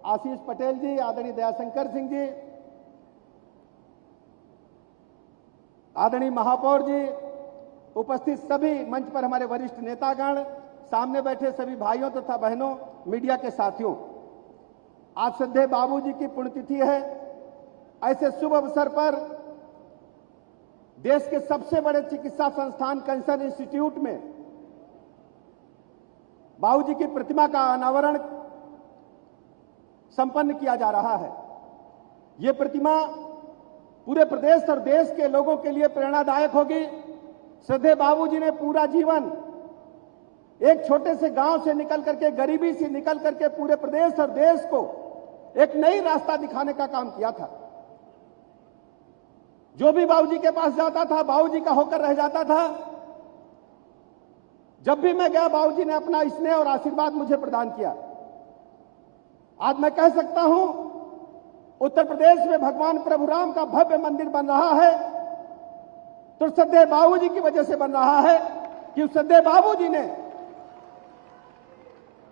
आशीष पटेल जी, आदरणीय दयाशंकर सिंह जी, आदरणीय महापौर जी, उपस्थित सभी मंच पर हमारे वरिष्ठ नेतागण, सामने बैठे सभी भाइयों तथा बहनों, मीडिया के साथियों, आज श्रद्धेय बाबूजी की पुण्यतिथि है। ऐसे शुभ अवसर पर देश के सबसे बड़े चिकित्सा संस्थान कैंसर इंस्टीट्यूट में बाबूजी की प्रतिमा का अनावरण संपन्न किया जा रहा है। यह प्रतिमा पूरे प्रदेश और देश के लोगों के लिए प्रेरणादायक होगी। श्रद्धेय बाबूजी ने पूरा जीवन एक छोटे से गांव से निकल करके, गरीबी से निकल करके पूरे प्रदेश और देश को एक नई रास्ता दिखाने का काम किया था। जो भी बाबूजी के पास जाता था, बाबूजी का होकर रह जाता था। जब भी मैं गया, बाबूजी ने अपना स्नेह और आशीर्वाद मुझे प्रदान किया। आज मैं कह सकता हूं, उत्तर प्रदेश में भगवान प्रभु राम का भव्य मंदिर बन रहा है तो श्रद्धेय बाबूजी की वजह से बन रहा है कि श्रद्धेय बाबूजी ने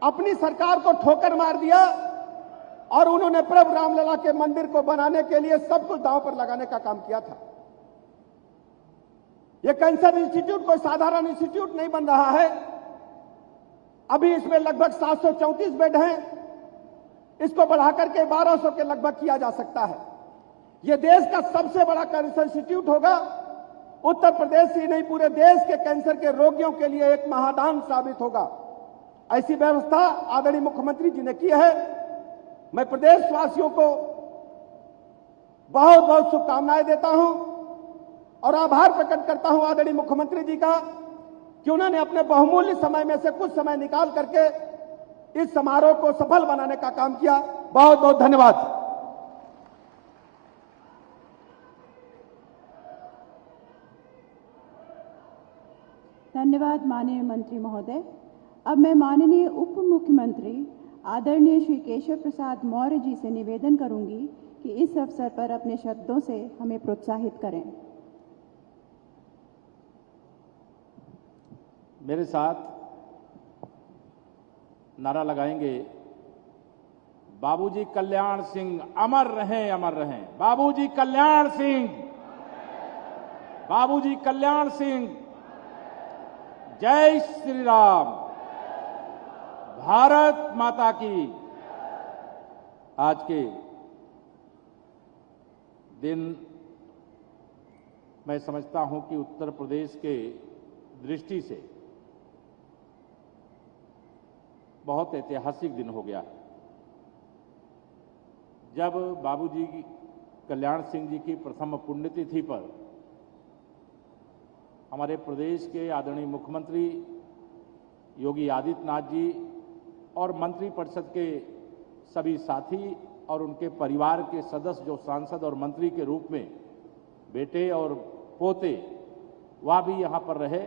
अपनी सरकार को ठोकर मार दिया और उन्होंने प्रभु रामलला के मंदिर को बनाने के लिए सब कुछ दांव पर लगाने का काम किया था। यह कैंसर इंस्टीट्यूट कोई साधारण इंस्टीट्यूट नहीं बन रहा है। अभी इसमें लगभग 734 बेड हैं। इसको बढ़ाकर के 1200 के लगभग किया जा सकता है। यह देश का सबसे बड़ा कैंसर इंस्टीट्यूट होगा। उत्तर प्रदेश ही नहीं, पूरे देश के कैंसर के रोगियों के लिए एक महादान साबित होगा। ऐसी व्यवस्था आदरणीय मुख्यमंत्री जी ने की है। मैं प्रदेशवासियों को बहुत बहुत शुभकामनाएं देता हूं और आभार प्रकट करता हूं आदरणीय मुख्यमंत्री जी का कि उन्होंने अपने बहुमूल्य समय में से कुछ समय निकाल करके इस समारोह को सफल बनाने का काम किया। बहुत बहुत धन्यवाद। धन्यवाद माननीय मंत्री महोदय। अब मैं माननीय उप मुख्यमंत्री आदरणीय श्री केशव प्रसाद मौर्य जी से निवेदन करूंगी कि इस अवसर पर अपने शब्दों से हमें प्रोत्साहित करें। मेरे साथ नारा लगाएंगे, बाबूजी कल्याण सिंह अमर रहें, अमर रहें। बाबूजी कल्याण सिंह, बाबूजी कल्याण सिंह। जय श्री राम। भारत माता की। आज के दिन मैं समझता हूं कि उत्तर प्रदेश के दृष्टि से बहुत ऐतिहासिक दिन हो गया है। जब बाबूजी कल्याण सिंह जी की प्रथम पुण्यतिथि पर हमारे प्रदेश के आदरणीय मुख्यमंत्री योगी आदित्यनाथ जी और मंत्रिपरिषद के सभी साथी और उनके परिवार के सदस्य जो सांसद और मंत्री के रूप में बेटे और पोते वह भी यहाँ पर रहे,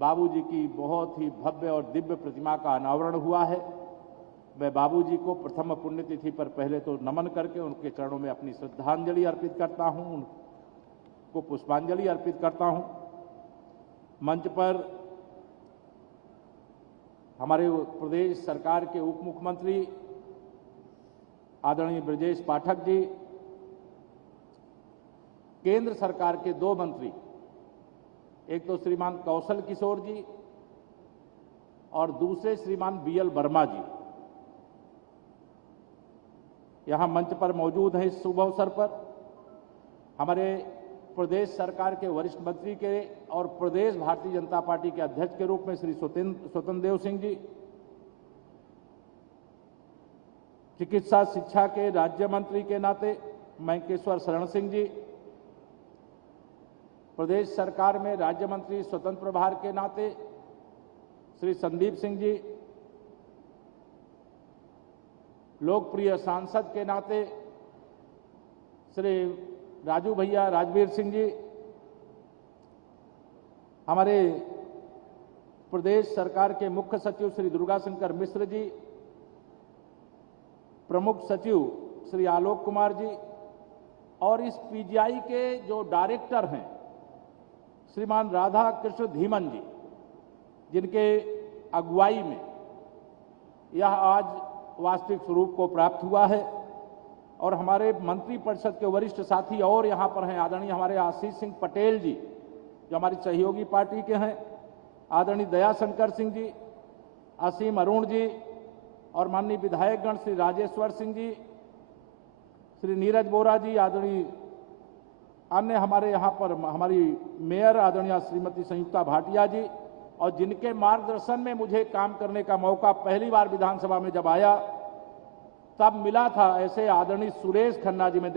बाबूजी की बहुत ही भव्य और दिव्य प्रतिमा का अनावरण हुआ है। मैं बाबूजी को प्रथम पुण्यतिथि पर पहले तो नमन करके उनके चरणों में अपनी श्रद्धांजलि अर्पित करता हूं, उनको पुष्पांजलि अर्पित करता हूं। मंच पर हमारे प्रदेश सरकार के उप मुख्यमंत्री आदरणीय ब्रजेश पाठक जी, केंद्र सरकार के 2 मंत्री, एक तो श्रीमान कौशल किशोर जी और दूसरे श्रीमान बीएल वर्मा जी, यहां मंच पर मौजूद हैं। इस शुभ अवसर पर हमारे प्रदेश सरकार के वरिष्ठ मंत्री के और प्रदेश भारतीय जनता पार्टी के अध्यक्ष के रूप में श्री स्वतंत्र देव सिंह जी, चिकित्सा शिक्षा के राज्य मंत्री के नाते मंकेश्वर शरण सिंह जी, प्रदेश सरकार में राज्य मंत्री स्वतंत्र प्रभार के नाते श्री संदीप सिंह जी, लोकप्रिय सांसद के नाते श्री राजू भैया राजवीर सिंह जी, हमारे प्रदेश सरकार के मुख्य सचिव श्री दुर्गा शंकर मिश्र जी, प्रमुख सचिव श्री आलोक कुमार जी, और इस पीजीआई के जो डायरेक्टर हैं श्रीमान राधा कृष्ण धीमन जी, जिनके अगुवाई में यह आज वास्तविक स्वरूप को प्राप्त हुआ है, और हमारे मंत्रिपरिषद के वरिष्ठ साथी और यहां पर हैं, आदरणीय हमारे आशीष सिंह पटेल जी जो हमारी सहयोगी पार्टी के हैं, आदरणीय दयाशंकर सिंह जी, असीम अरुण जी, और माननीय विधायकगण श्री राजेश्वर सिंह जी, श्री नीरज बोरा जी, आदरणीय अन्य हमारे यहाँ पर हमारी मेयर आदरणीय श्रीमती संयुक्ता भाटिया जी, और जिनके मार्गदर्शन में मुझे काम करने का मौका पहली बार विधानसभा में जब आया तब मिला था, ऐसे आदरणीय सुरेश खन्ना जी, मैं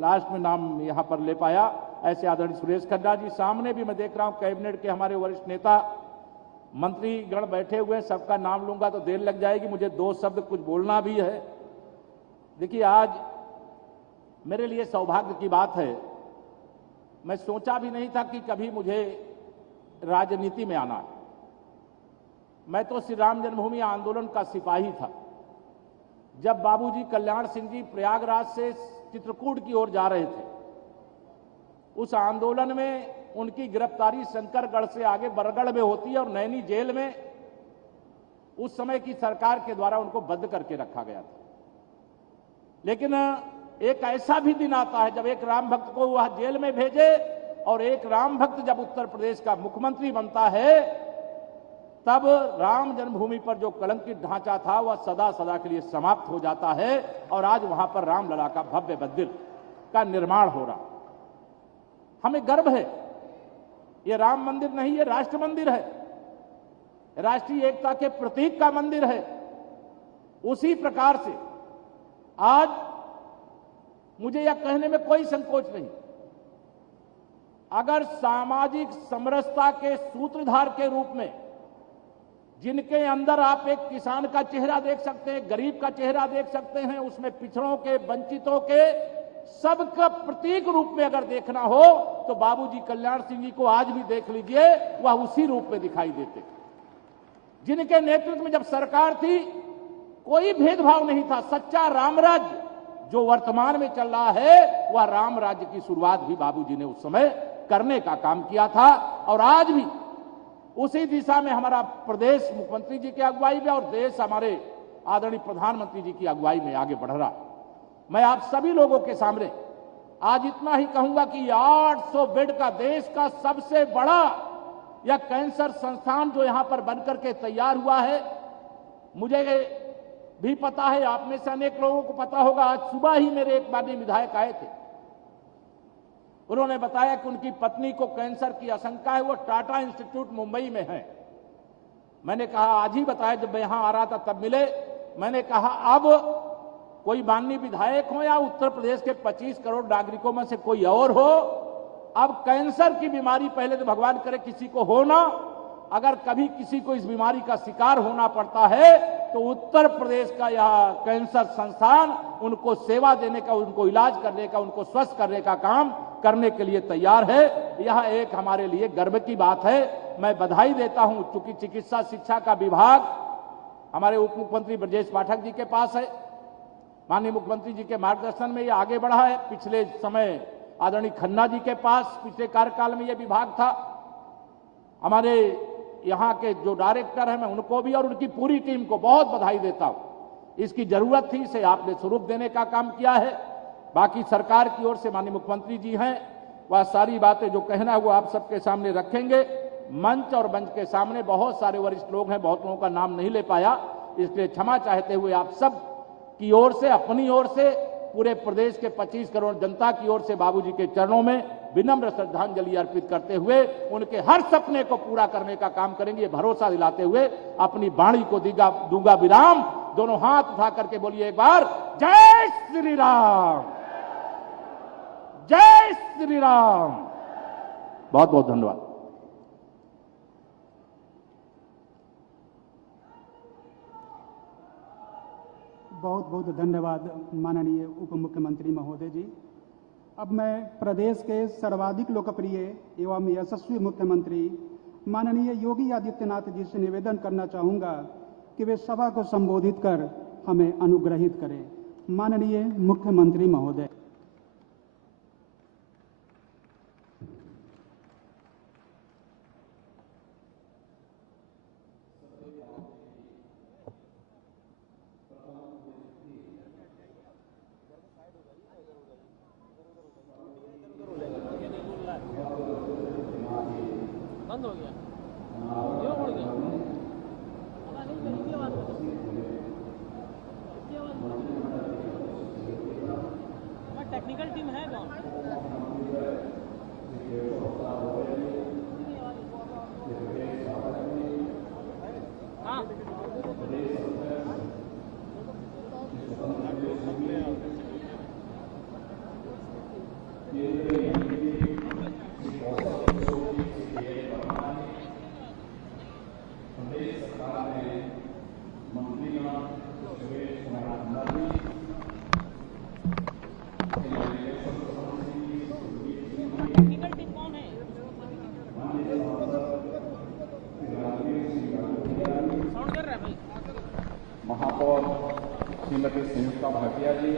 लास्ट में नाम यहाँ पर ले पाया, ऐसे आदरणीय सुरेश खन्ना जी, सामने भी मैं देख रहा हूँ कैबिनेट के हमारे वरिष्ठ नेता मंत्रीगण बैठे हुए, सबका नाम लूंगा तो देर लग जाएगी, मुझे 2 शब्द कुछ बोलना भी है। देखिए, आज मेरे लिए सौभाग्य की बात है, मैं सोचा भी नहीं था कि कभी मुझे राजनीति में आना है। मैं तो श्री राम जन्मभूमि आंदोलन का सिपाही था। जब बाबूजी कल्याण सिंह जी प्रयागराज से चित्रकूट की ओर जा रहे थे, उस आंदोलन में उनकी गिरफ्तारी शंकरगढ़ से आगे बरगढ़ में होती है, और नैनी जेल में उस समय की सरकार के द्वारा उनको बंद करके रखा गया था। लेकिन एक ऐसा भी दिन आता है जब एक राम भक्त को वह जेल में भेजे, और एक राम भक्त जब उत्तर प्रदेश का मुख्यमंत्री बनता है, तब राम जन्मभूमि पर जो कलंकित ढांचा था वह सदा सदा के लिए समाप्त हो जाता है, और आज वहां पर रामलला का भव्य मंदिर का निर्माण हो रहा। हमें गर्व है, ये राम मंदिर नहीं, ये राष्ट्र मंदिर है, राष्ट्रीय एकता के प्रतीक का मंदिर है। उसी प्रकार से आज मुझे यह कहने में कोई संकोच नहीं, अगर सामाजिक समरसता के सूत्रधार के रूप में, जिनके अंदर आप एक किसान का चेहरा देख सकते हैं, गरीब का चेहरा देख सकते हैं, उसमें पिछड़ों के, वंचितों के, सबका प्रतीक रूप में अगर देखना हो तो बाबूजी कल्याण सिंह जी को आज भी देख लीजिए, वह उसी रूप में दिखाई देते। जिनके नेतृत्व में जब सरकार थी कोई भेदभाव नहीं था, सच्चा रामराज्य जो वर्तमान में चल रहा है वह राम राज्य की शुरुआत भी बाबूजी ने उस समय करने का काम किया था, और आज भी उसी दिशा में हमारा प्रदेश मुख्यमंत्री जी की अगुवाई में और देश हमारे आदरणीय प्रधानमंत्री जी की अगुवाई में आगे बढ़ रहा। मैं आप सभी लोगों के सामने आज इतना ही कहूंगा कि 800 बेड का देश का सबसे बड़ा यह कैंसर संस्थान जो यहां पर बनकर के तैयार हुआ है, मुझे भी पता है, आप में से अनेक लोगों को पता होगा, आज सुबह ही मेरे एक माननीय विधायक आए थे, उन्होंने बताया कि उनकी पत्नी को कैंसर की आशंका है, वो टाटा इंस्टीट्यूट मुंबई में है। मैंने कहा, आज ही बताया, जब मैं यहां आ रहा था तब मिले, मैंने कहा अब कोई माननीय विधायक हो या उत्तर प्रदेश के 25 करोड़ नागरिकों में से कोई और हो, अब कैंसर की बीमारी पहले तो भगवान करे किसी को हो ना, अगर कभी किसी को इस बीमारी का शिकार होना पड़ता है तो उत्तर प्रदेश का यह कैंसर संस्थान उनको सेवा देने का, उनको इलाज करने का, उनको स्वस्थ करने का काम करने के लिए तैयार है। यह एक हमारे लिए गर्व की बात है। मैं बधाई देता हूं, चूंकि चिकित्सा शिक्षा का विभाग हमारे उप मुख्यमंत्री ब्रजेश पाठक जी के पास है, माननीय मुख्यमंत्री जी के मार्गदर्शन में ये आगे बढ़ा है। पिछले समय आदरणीय खन्ना जी के पास पिछले कार्यकाल में ये विभाग था। हमारे यहाँ के जो डायरेक्टर हैं, मैं उनको भी और उनकी पूरी टीम को बहुत बधाई देता हूं। इसकी जरूरत थी, इसे आपने स्वरूप देने का काम किया है। बाकी सरकार की ओर से माननीय मुख्यमंत्री जी हैं, वह सारी बातें जो कहना है वो आप सबके सामने रखेंगे। मंच और मंच के सामने बहुत सारे वरिष्ठ लोग हैं, बहुत लोगों का नाम नहीं ले पाया, इसलिए क्षमा चाहते हुए आप सब की ओर से, अपनी ओर से, पूरे प्रदेश के 25 करोड़ जनता की ओर से बाबूजी के चरणों में विनम्र श्रद्धांजलि अर्पित करते हुए उनके हर सपने को पूरा करने का काम करेंगे, ये भरोसा दिलाते हुए अपनी वाणी को दूंगा विराम। दोनों हाथ उठा करके बोलिए एक बार, जय श्री राम, जय श्री राम। बहुत बहुत धन्यवाद। बहुत बहुत धन्यवाद माननीय उप मुख्यमंत्री महोदय जी। अब मैं प्रदेश के सर्वाधिक लोकप्रिय एवं यशस्वी मुख्यमंत्री माननीय योगी आदित्यनाथ जी से निवेदन करना चाहूँगा कि वे सभा को संबोधित कर हमें अनुग्रहित करें। माननीय मुख्यमंत्री महोदय। बंद हो गया, क्यों उड़ गया? पता नहीं, मेरी आवाज टेक्निकल टीम है कौन? हाँ, टेक्निकल टीम कौन है? साउंड कर रहा है भाई। महापौर श्रीमती संयुक्ता भाटिया जी,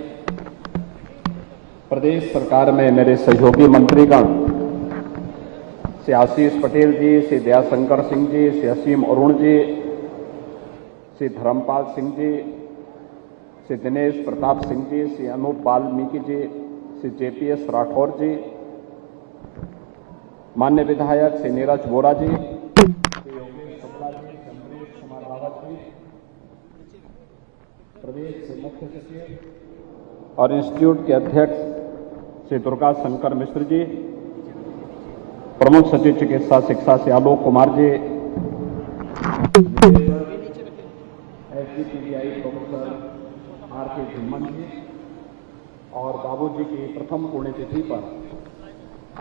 प्रदेश सरकार में मेरे सहयोगी मंत्रीगण श्री आशीष पटेल जी, श्री दयाशंकर सिंह जी, श्री असीम अरुण जी, श्री धर्मपाल सिंह जी, श्री दिनेश प्रताप सिंह जी, श्री अनूप वाल्मीकि जी, श्री जेपीएस राठौर जी, मान्य विधायक श्री नीरज बोरा जी, श्री योगेश शुक्ला जी, चंद्रेश कुमार रावत जी, प्रदेश के मुख्य सचिव और इंस्टीट्यूट के अध्यक्ष श्री दुर्गा शंकर मिश्र जी, प्रमुख सचिव चिकित्सा शिक्षा Shri Alok Kumar ji, SDPI professor R K. Jumman जी और बाबूजी की प्रथम पुण्यतिथि पर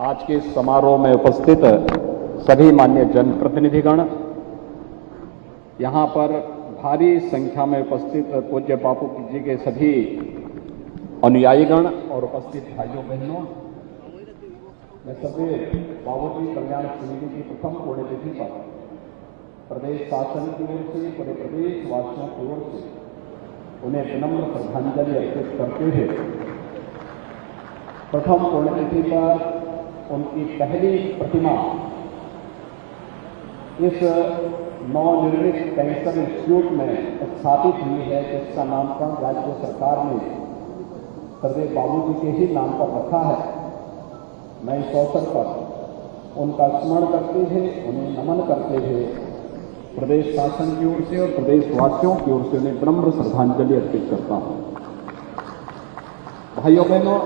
आज के समारोह में उपस्थित सभी मान्य जनप्रतिनिधिगण, यहां पर भारी संख्या में उपस्थित पूज्य बापू जी के सभी अनुयायीगण और उपस्थित भाइयों बहनों, मैं सभी बाबूजी कल्याण समिति की प्रथम पुण्यतिथि पर प्रदेश शासन की ओर से, पूरे प्रदेश वासियों की ओर से उन्हें विनम्र श्रद्धांजलि अर्पित करते हुए प्रथम पुण्यतिथि पर उनकी पहली प्रतिमा इस नवनिर्मित कैंसर इंस्टीट्यूट में स्थापित हुई है, जिसका नामकरण राज्य सरकार ने प्रदेश बाबूजी के ही नाम पर रखा है। मैं इस अवसर पर उनका स्मरण करते हुए, उन्हें नमन करते हुए प्रदेश शासन की ओर से और प्रदेशवासियों की ओर से उन्हें विनम्र श्रद्धांजलि अर्पित करता हूं। भाइयों बहनों,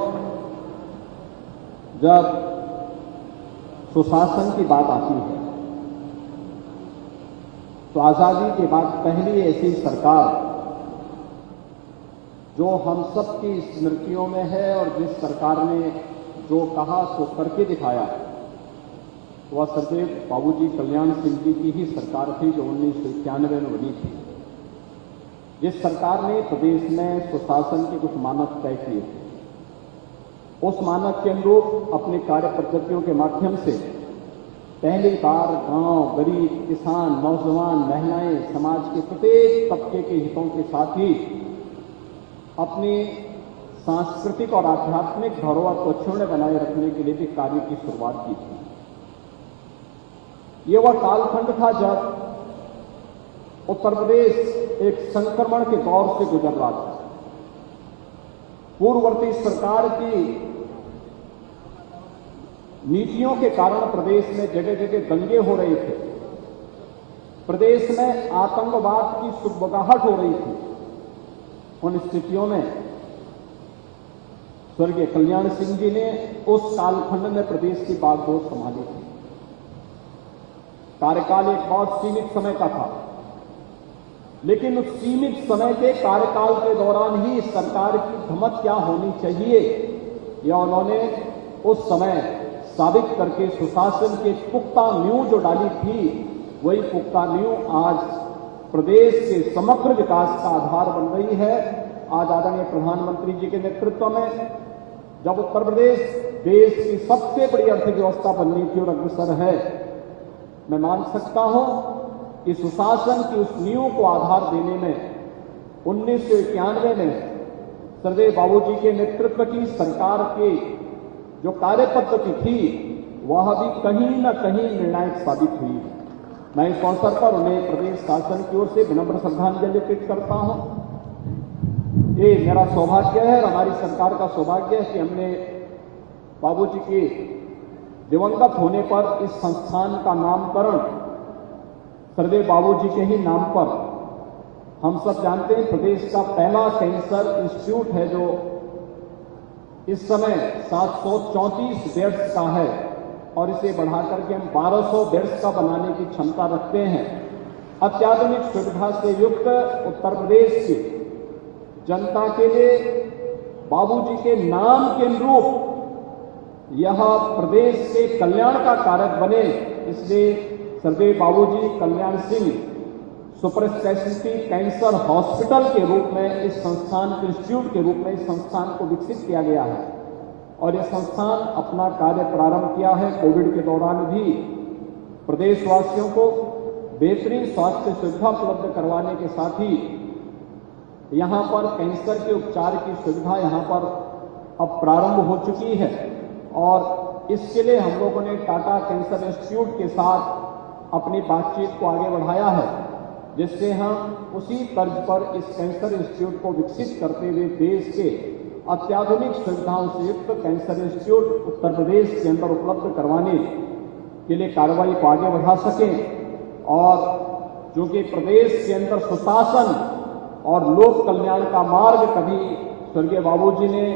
जब सुशासन की बात आती है तो आजादी के बाद पहली ऐसी सरकार जो हम सब की स्मृतियों में है और जिस सरकार ने जो कहा सो करके दिखाया, वह सदैव बाबूजी कल्याण सिंह जी की ही सरकार थी जो 1991 में बनी थी। जिस सरकार ने प्रदेश में सुशासन के कुछ मानक तय किए थे, उस मानक के अनुरूप अपने कार्य पद्धतियों के माध्यम से पहली बार गांव, गरीब, किसान, नौजवान, महिलाएं, समाज के प्रत्येक तबके के हितों के साथ ही अपनी सांस्कृतिक और आध्यात्मिक धरोहर को अक्षुण्ण बनाए रखने के लिए भी कार्य की शुरुआत की थी। ये वह कालखंड था जब उत्तर प्रदेश एक संक्रमण के दौर से गुजर रहा था। पूर्ववर्ती सरकार की नीतियों के कारण प्रदेश में जगह जगह दंगे हो रहे थे, प्रदेश में आतंकवाद की सुगबगाहट हो रही थी। उन स्थितियों में स्वर्गीय कल्याण सिंह जी ने उस कालखंड में प्रदेश की बागडोर संभाली थी। कार्यकाल एक बहुत सीमित समय का था, लेकिन उस सीमित समय के कार्यकाल के दौरान ही सरकार की धमक क्या होनी चाहिए, यह उन्होंने उस समय साबित करके सुशासन के पुख्ता नींव जो डाली थी, वही पुख्ता नींव आज प्रदेश के समग्र विकास का आधार बन रही है। आज आदरणीय प्रधानमंत्री जी के नेतृत्व में जब उत्तर प्रदेश देश की सबसे बड़ी अर्थव्यवस्था बनने की ओर अग्रसर है, मैं मान सकता हूं कि सुशासन की उस नींव को आधार देने में 1991 में सर्वे बाबूजी के नेतृत्व की सरकार की जो कार्य पद्धति थी वह भी कहीं न कहीं निर्णायक साबित हुई। मैं इस अवसर पर उन्हें प्रदेश शासन की ओर से विनम्र श्रद्धांजलि अर्पित करता हूं। ये मेरा सौभाग्य है और हमारी सरकार का सौभाग्य है कि हमने बाबूजी के दिवंगत होने पर इस संस्थान का नामकरण सर्वे बाबूजी के ही नाम पर, हम सब जानते हैं प्रदेश का पहला कैंसर इंस्टीट्यूट है जो इस समय 734 बेड्स का है और इसे बढ़ाकर के हम 1200 बेड्स का बनाने की क्षमता रखते हैं। अत्याधुनिक सुविधा से युक्त उत्तर प्रदेश की जनता के लिए बाबूजी के नाम के अनुरूप यह प्रदेश के कल्याण का कारक बने, इसलिए सर्वे बाबूजी Kalyan Singh super speciality cancer hospital के रूप में इस संस्थान इंस्टीट्यूट के रूप में इस संस्थान को विकसित किया गया है और यह संस्थान अपना कार्य प्रारंभ किया है। कोविड के दौरान भी प्रदेशवासियों को बेहतरीन स्वास्थ्य सुविधा उपलब्ध करवाने के साथ ही यहां पर कैंसर के उपचार की सुविधा यहां पर अब प्रारंभ हो चुकी है और इसके लिए हम लोगों ने टाटा कैंसर इंस्टीट्यूट के साथ अपनी बातचीत को आगे बढ़ाया है, जिससे हम उसी तर्ज पर इस कैंसर इंस्टीट्यूट को विकसित करते हुए देश के अत्याधुनिक सुविधाओं से युक्त कैंसर इंस्टीट्यूट उत्तर प्रदेश के अंदर उपलब्ध करवाने के लिए कार्रवाई को आगे बढ़ा सकें और जो कि प्रदेश के अंदर सुशासन और लोक कल्याण का मार्ग कभी स्वर्गीय बाबूजी ने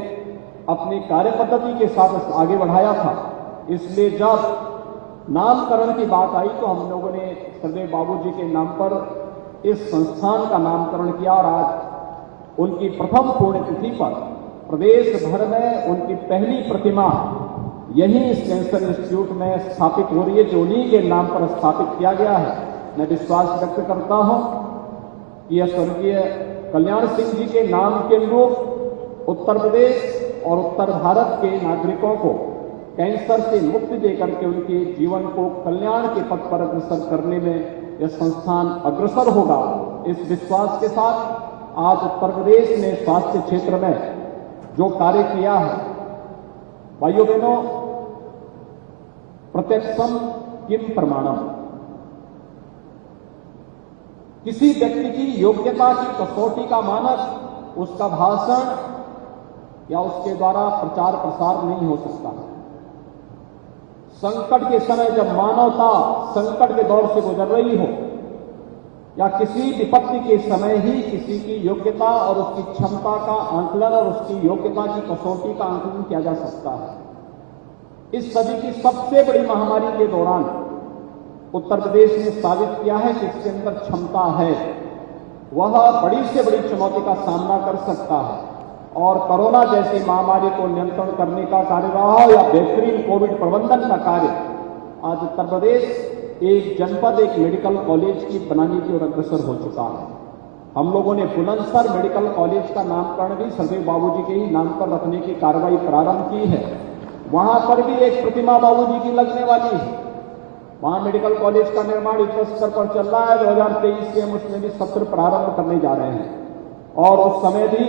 अपनी कार्य पद्धति के साथ आगे बढ़ाया था। इसलिए जब नामकरण की बात आई तो हम लोगों ने सर्वे बाबूजी के नाम पर इस संस्थान का नामकरण किया और आज उनकी प्रथम पुण्यतिथि पर प्रदेश भर में उनकी पहली प्रतिमा यही इस कैंसर इंस्टीट्यूट में स्थापित हो रही है, जो उन्हीं के नाम पर स्थापित किया गया है। मैं विश्वास व्यक्त करता हूं कि यह स्वर्गीय कल्याण सिंह जी के नाम के अनुरूप उत्तर प्रदेश और उत्तर भारत के नागरिकों को कैंसर से मुक्ति देकर के उनके जीवन को कल्याण के पथ पर अग्रसर करने में यह संस्थान अग्रसर होगा। इस विश्वास के साथ आज उत्तर प्रदेश ने स्वास्थ्य क्षेत्र में जो कार्य किया है, भाइयों बहनों, प्रत्यक्षम किम प्रमाणम, किसी व्यक्ति की योग्यता की कसौटी का मानक उसका भाषण या उसके द्वारा प्रचार प्रसार नहीं हो सकता। संकट के समय जब मानवता संकट के दौर से गुजर रही हो या किसी विपत्ति के समय ही किसी की योग्यता और उसकी क्षमता का आंकलन और उसकी योग्यता की कसौटी का आंकलन किया जा सकता है। इस सदी की सबसे बड़ी महामारी के दौरान उत्तर प्रदेश ने साबित किया है कि इसके अंदर क्षमता है, वह बड़ी से बड़ी चुनौती का सामना कर सकता है और कोरोना जैसी महामारी को नियंत्रण करने का कार्य रहा या बेहतरीन कोविड प्रबंधन का कार्य, आज उत्तर प्रदेश एक जनपद एक मेडिकल कॉलेज की बनाने की ओर अग्रसर हो चुका है। हम लोगों ने बुलंदशहर मेडिकल कॉलेज का नामकरण भी सर्वे बाबूजी के ही नाम पर रखने की कार्रवाई प्रारंभ की है। वहां पर भी एक प्रतिमा बाबूजी की लगने वाली है। वहां मेडिकल कॉलेज का निर्माण युद्ध स्तर पर चल रहा है। 2023 से हम उसमें भी सत्र प्रारंभ करने जा रहे हैं और उस समय भी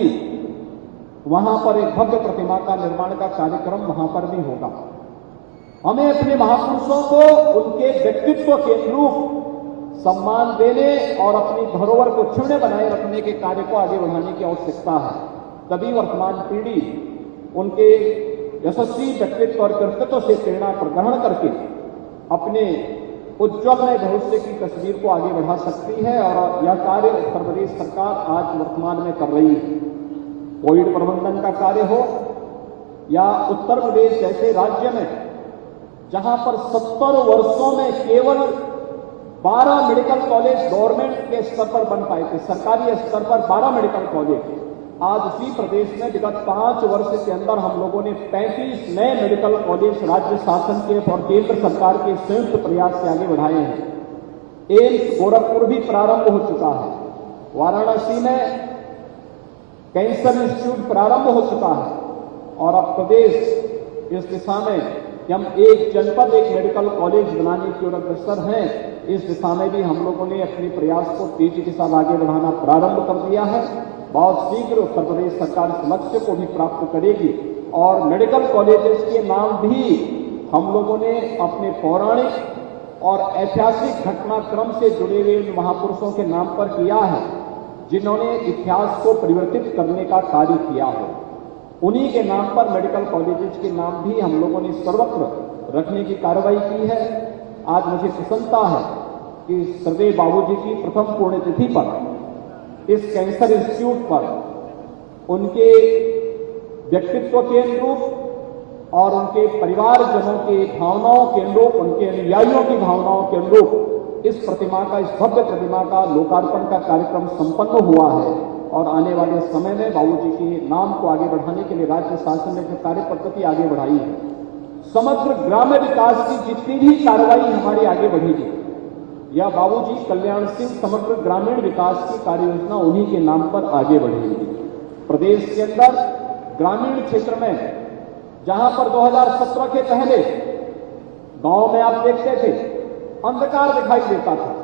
वहां पर एक भव्य प्रतिमा का निर्माण का कार्यक्रम वहां पर भी होगा। हमें अपने महापुरुषों को उनके व्यक्तित्व के अनुरूप सम्मान देने और अपनी धरोहर को क्षुण्ण बनाए रखने के कार्य को आगे बढ़ाने की आवश्यकता है। तभी वर्तमान पीढ़ी उनके यशस्वी व्यक्तित्व और कर्तव्य से प्रेरणा ग्रहण करके अपने उज्ज्वल नए भविष्य की तस्वीर को आगे बढ़ा सकती है और यह कार्य उत्तर प्रदेश सरकार आज वर्तमान में कर रही है। कोविड प्रबंधन का कार्य हो या उत्तर प्रदेश जैसे राज्य में जहां पर 70 वर्षों में केवल 12 मेडिकल कॉलेज गवर्नमेंट के स्तर पर बन पाए थे, सरकारी स्तर पर 12 मेडिकल कॉलेज, आज उसी प्रदेश में विगत 5 वर्ष के अंदर हम लोगों ने 35 नए मेडिकल कॉलेज राज्य शासन के और केंद्र सरकार के संयुक्त प्रयास से आगे बढ़ाए हैं। एम्स गोरखपुर भी प्रारंभ हो चुका है। वाराणसी में कैंसर इंस्टीट्यूट प्रारंभ हो चुका है और अब प्रदेश इस दिशा में कि हम एक जनपद एक मेडिकल कॉलेज बनाने की ओर अग्रसर हैं, इस दिशा में भी हम लोगों ने अपने प्रयास को तेजी के साथ आगे बढ़ाना प्रारंभ कर दिया है। बहुत शीघ्र उत्तर प्रदेश सरकार इस लक्ष्य को भी प्राप्त करेगी और मेडिकल कॉलेजेस के नाम भी हम लोगों ने अपने पौराणिक और ऐतिहासिक घटनाक्रम से जुड़े हुए महापुरुषों के नाम पर किया है, जिन्होंने इतिहास को परिवर्तित करने का कार्य किया है। उन्हीं के नाम पर मेडिकल कॉलेजेस के नाम भी हम लोगों ने सर्वत्र रखने की कार्रवाई की है। आज मुझे प्रसन्नता है कि सरदेव बाबूजी की प्रथम पुण्यतिथि पर इस कैंसर इंस्टीट्यूट पर उनके व्यक्तित्व के अनुरूप और उनके परिवारजनों के भावनाओं के अनुरूप, उनके अनुयायियों की भावनाओं के अनुरूप इस प्रतिमा का, इस भव्य प्रतिमा का लोकार्पण का कार्यक्रम संपन्न हुआ है और आने वाले समय में बाबूजी के नाम को आगे बढ़ाने के लिए राज्य शासन ने जो कार्य पद्धति आगे बढ़ाई है, समग्र ग्राम्य विकास की जितनी भी कार्रवाई हमारी आगे बढ़ेगी, यह बाबूजी कल्याण सिंह समग्र ग्रामीण विकास की कार्य योजना उन्हीं के नाम पर आगे बढ़ेगी। प्रदेश के अंदर ग्रामीण क्षेत्र में जहां पर 2017 के पहले गांव में आप देखते थे अंधकार दिखाई देता था,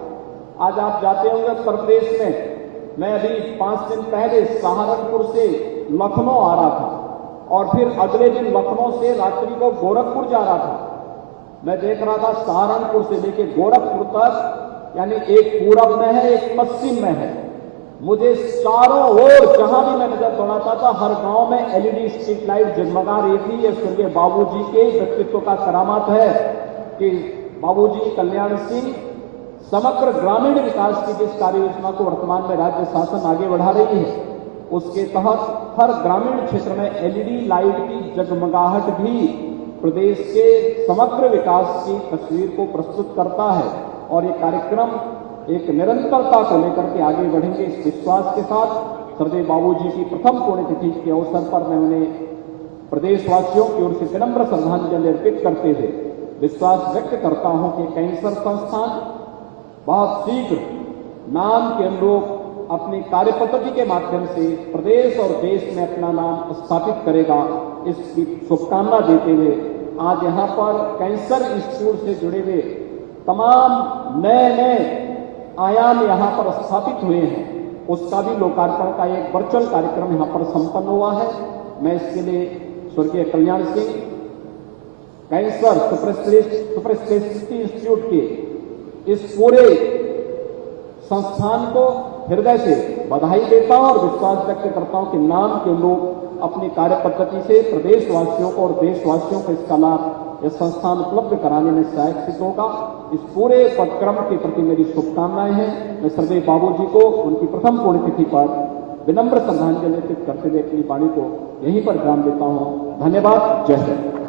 आज आप जाते होंगे उत्तर प्रदेश में। मैं अभी 5 दिन पहले सहारनपुर से लखनऊ आ रहा था और फिर अगले दिन लखनऊ से रात्रि को गोरखपुर जा रहा था। मैं देख रहा था सहारनपुर से लेकर गोरखपुर तक, यानी एक पूरब में है एक पश्चिम में है। मुझे चारों ओर जहां भी मैं नजर दौड़ाता था हर गांव में एलईडी स्ट्रीट लाइट जगमगा रही थी। ये स्वर्गीय बाबूजी के व्यक्तित्व का करामात है कि बाबूजी कल्याण सिंह समग्र ग्रामीण विकास की जिस कार्य योजना को वर्तमान में राज्य शासन आगे बढ़ा रही है, उसके तहत हर ग्रामीण क्षेत्र में एलईडी लाइट की जगमगाहट भी प्रदेश के समग्र विकास की तस्वीर को प्रस्तुत करता है और ये कार्यक्रम एक निरंतरता को लेकर के आगे बढ़ेंगे। इस विश्वास के साथ सरदेव बाबूजी की प्रथम पुण्यतिथि के अवसर पर मैं उन्हें प्रदेशवासियों की ओर से विनम्र श्रद्धांजलि अर्पित करते हुए विश्वास व्यक्त करता हूं कि कैंसर संस्थान बहुत शीघ्र नाम के अनुरूप अपनी कार्य पद्धति के माध्यम से प्रदेश और देश में अपना नाम स्थापित करेगा। इसकी शुभकामना देते हुए आज यहाँ पर कैंसर इंस्टीट्यूट से जुड़े हुए तमाम नए आयाम यहाँ पर स्थापित हुए हैं, उसका भी लोकार्पण का एक वर्चुअल कार्यक्रम यहाँ पर संपन्न हुआ है। मैं इसके लिए स्वर्गीय Kalyan Singh cancer superspeciality institute के इस पूरे संस्थान को हृदय से बधाई देता हूं और विश्वास व्यक्त करता हूं कि नाम के लोग अपनी कार्य पद्धति से प्रदेशवासियों को और देशवासियों को इसका लाभ यह संस्थान उपलब्ध कराने में सहायक सिद्ध होगा। इस पूरे उपक्रम के प्रति मेरी शुभकामनाएं हैं। मैं सरदेव बाबूजी को उनकी प्रथम पुण्यतिथि पर विनम्र श्रद्धांजलि अर्पित करते हुए अपनी वाणी को यहीं पर विराम देता हूं। धन्यवाद। जय हिंद।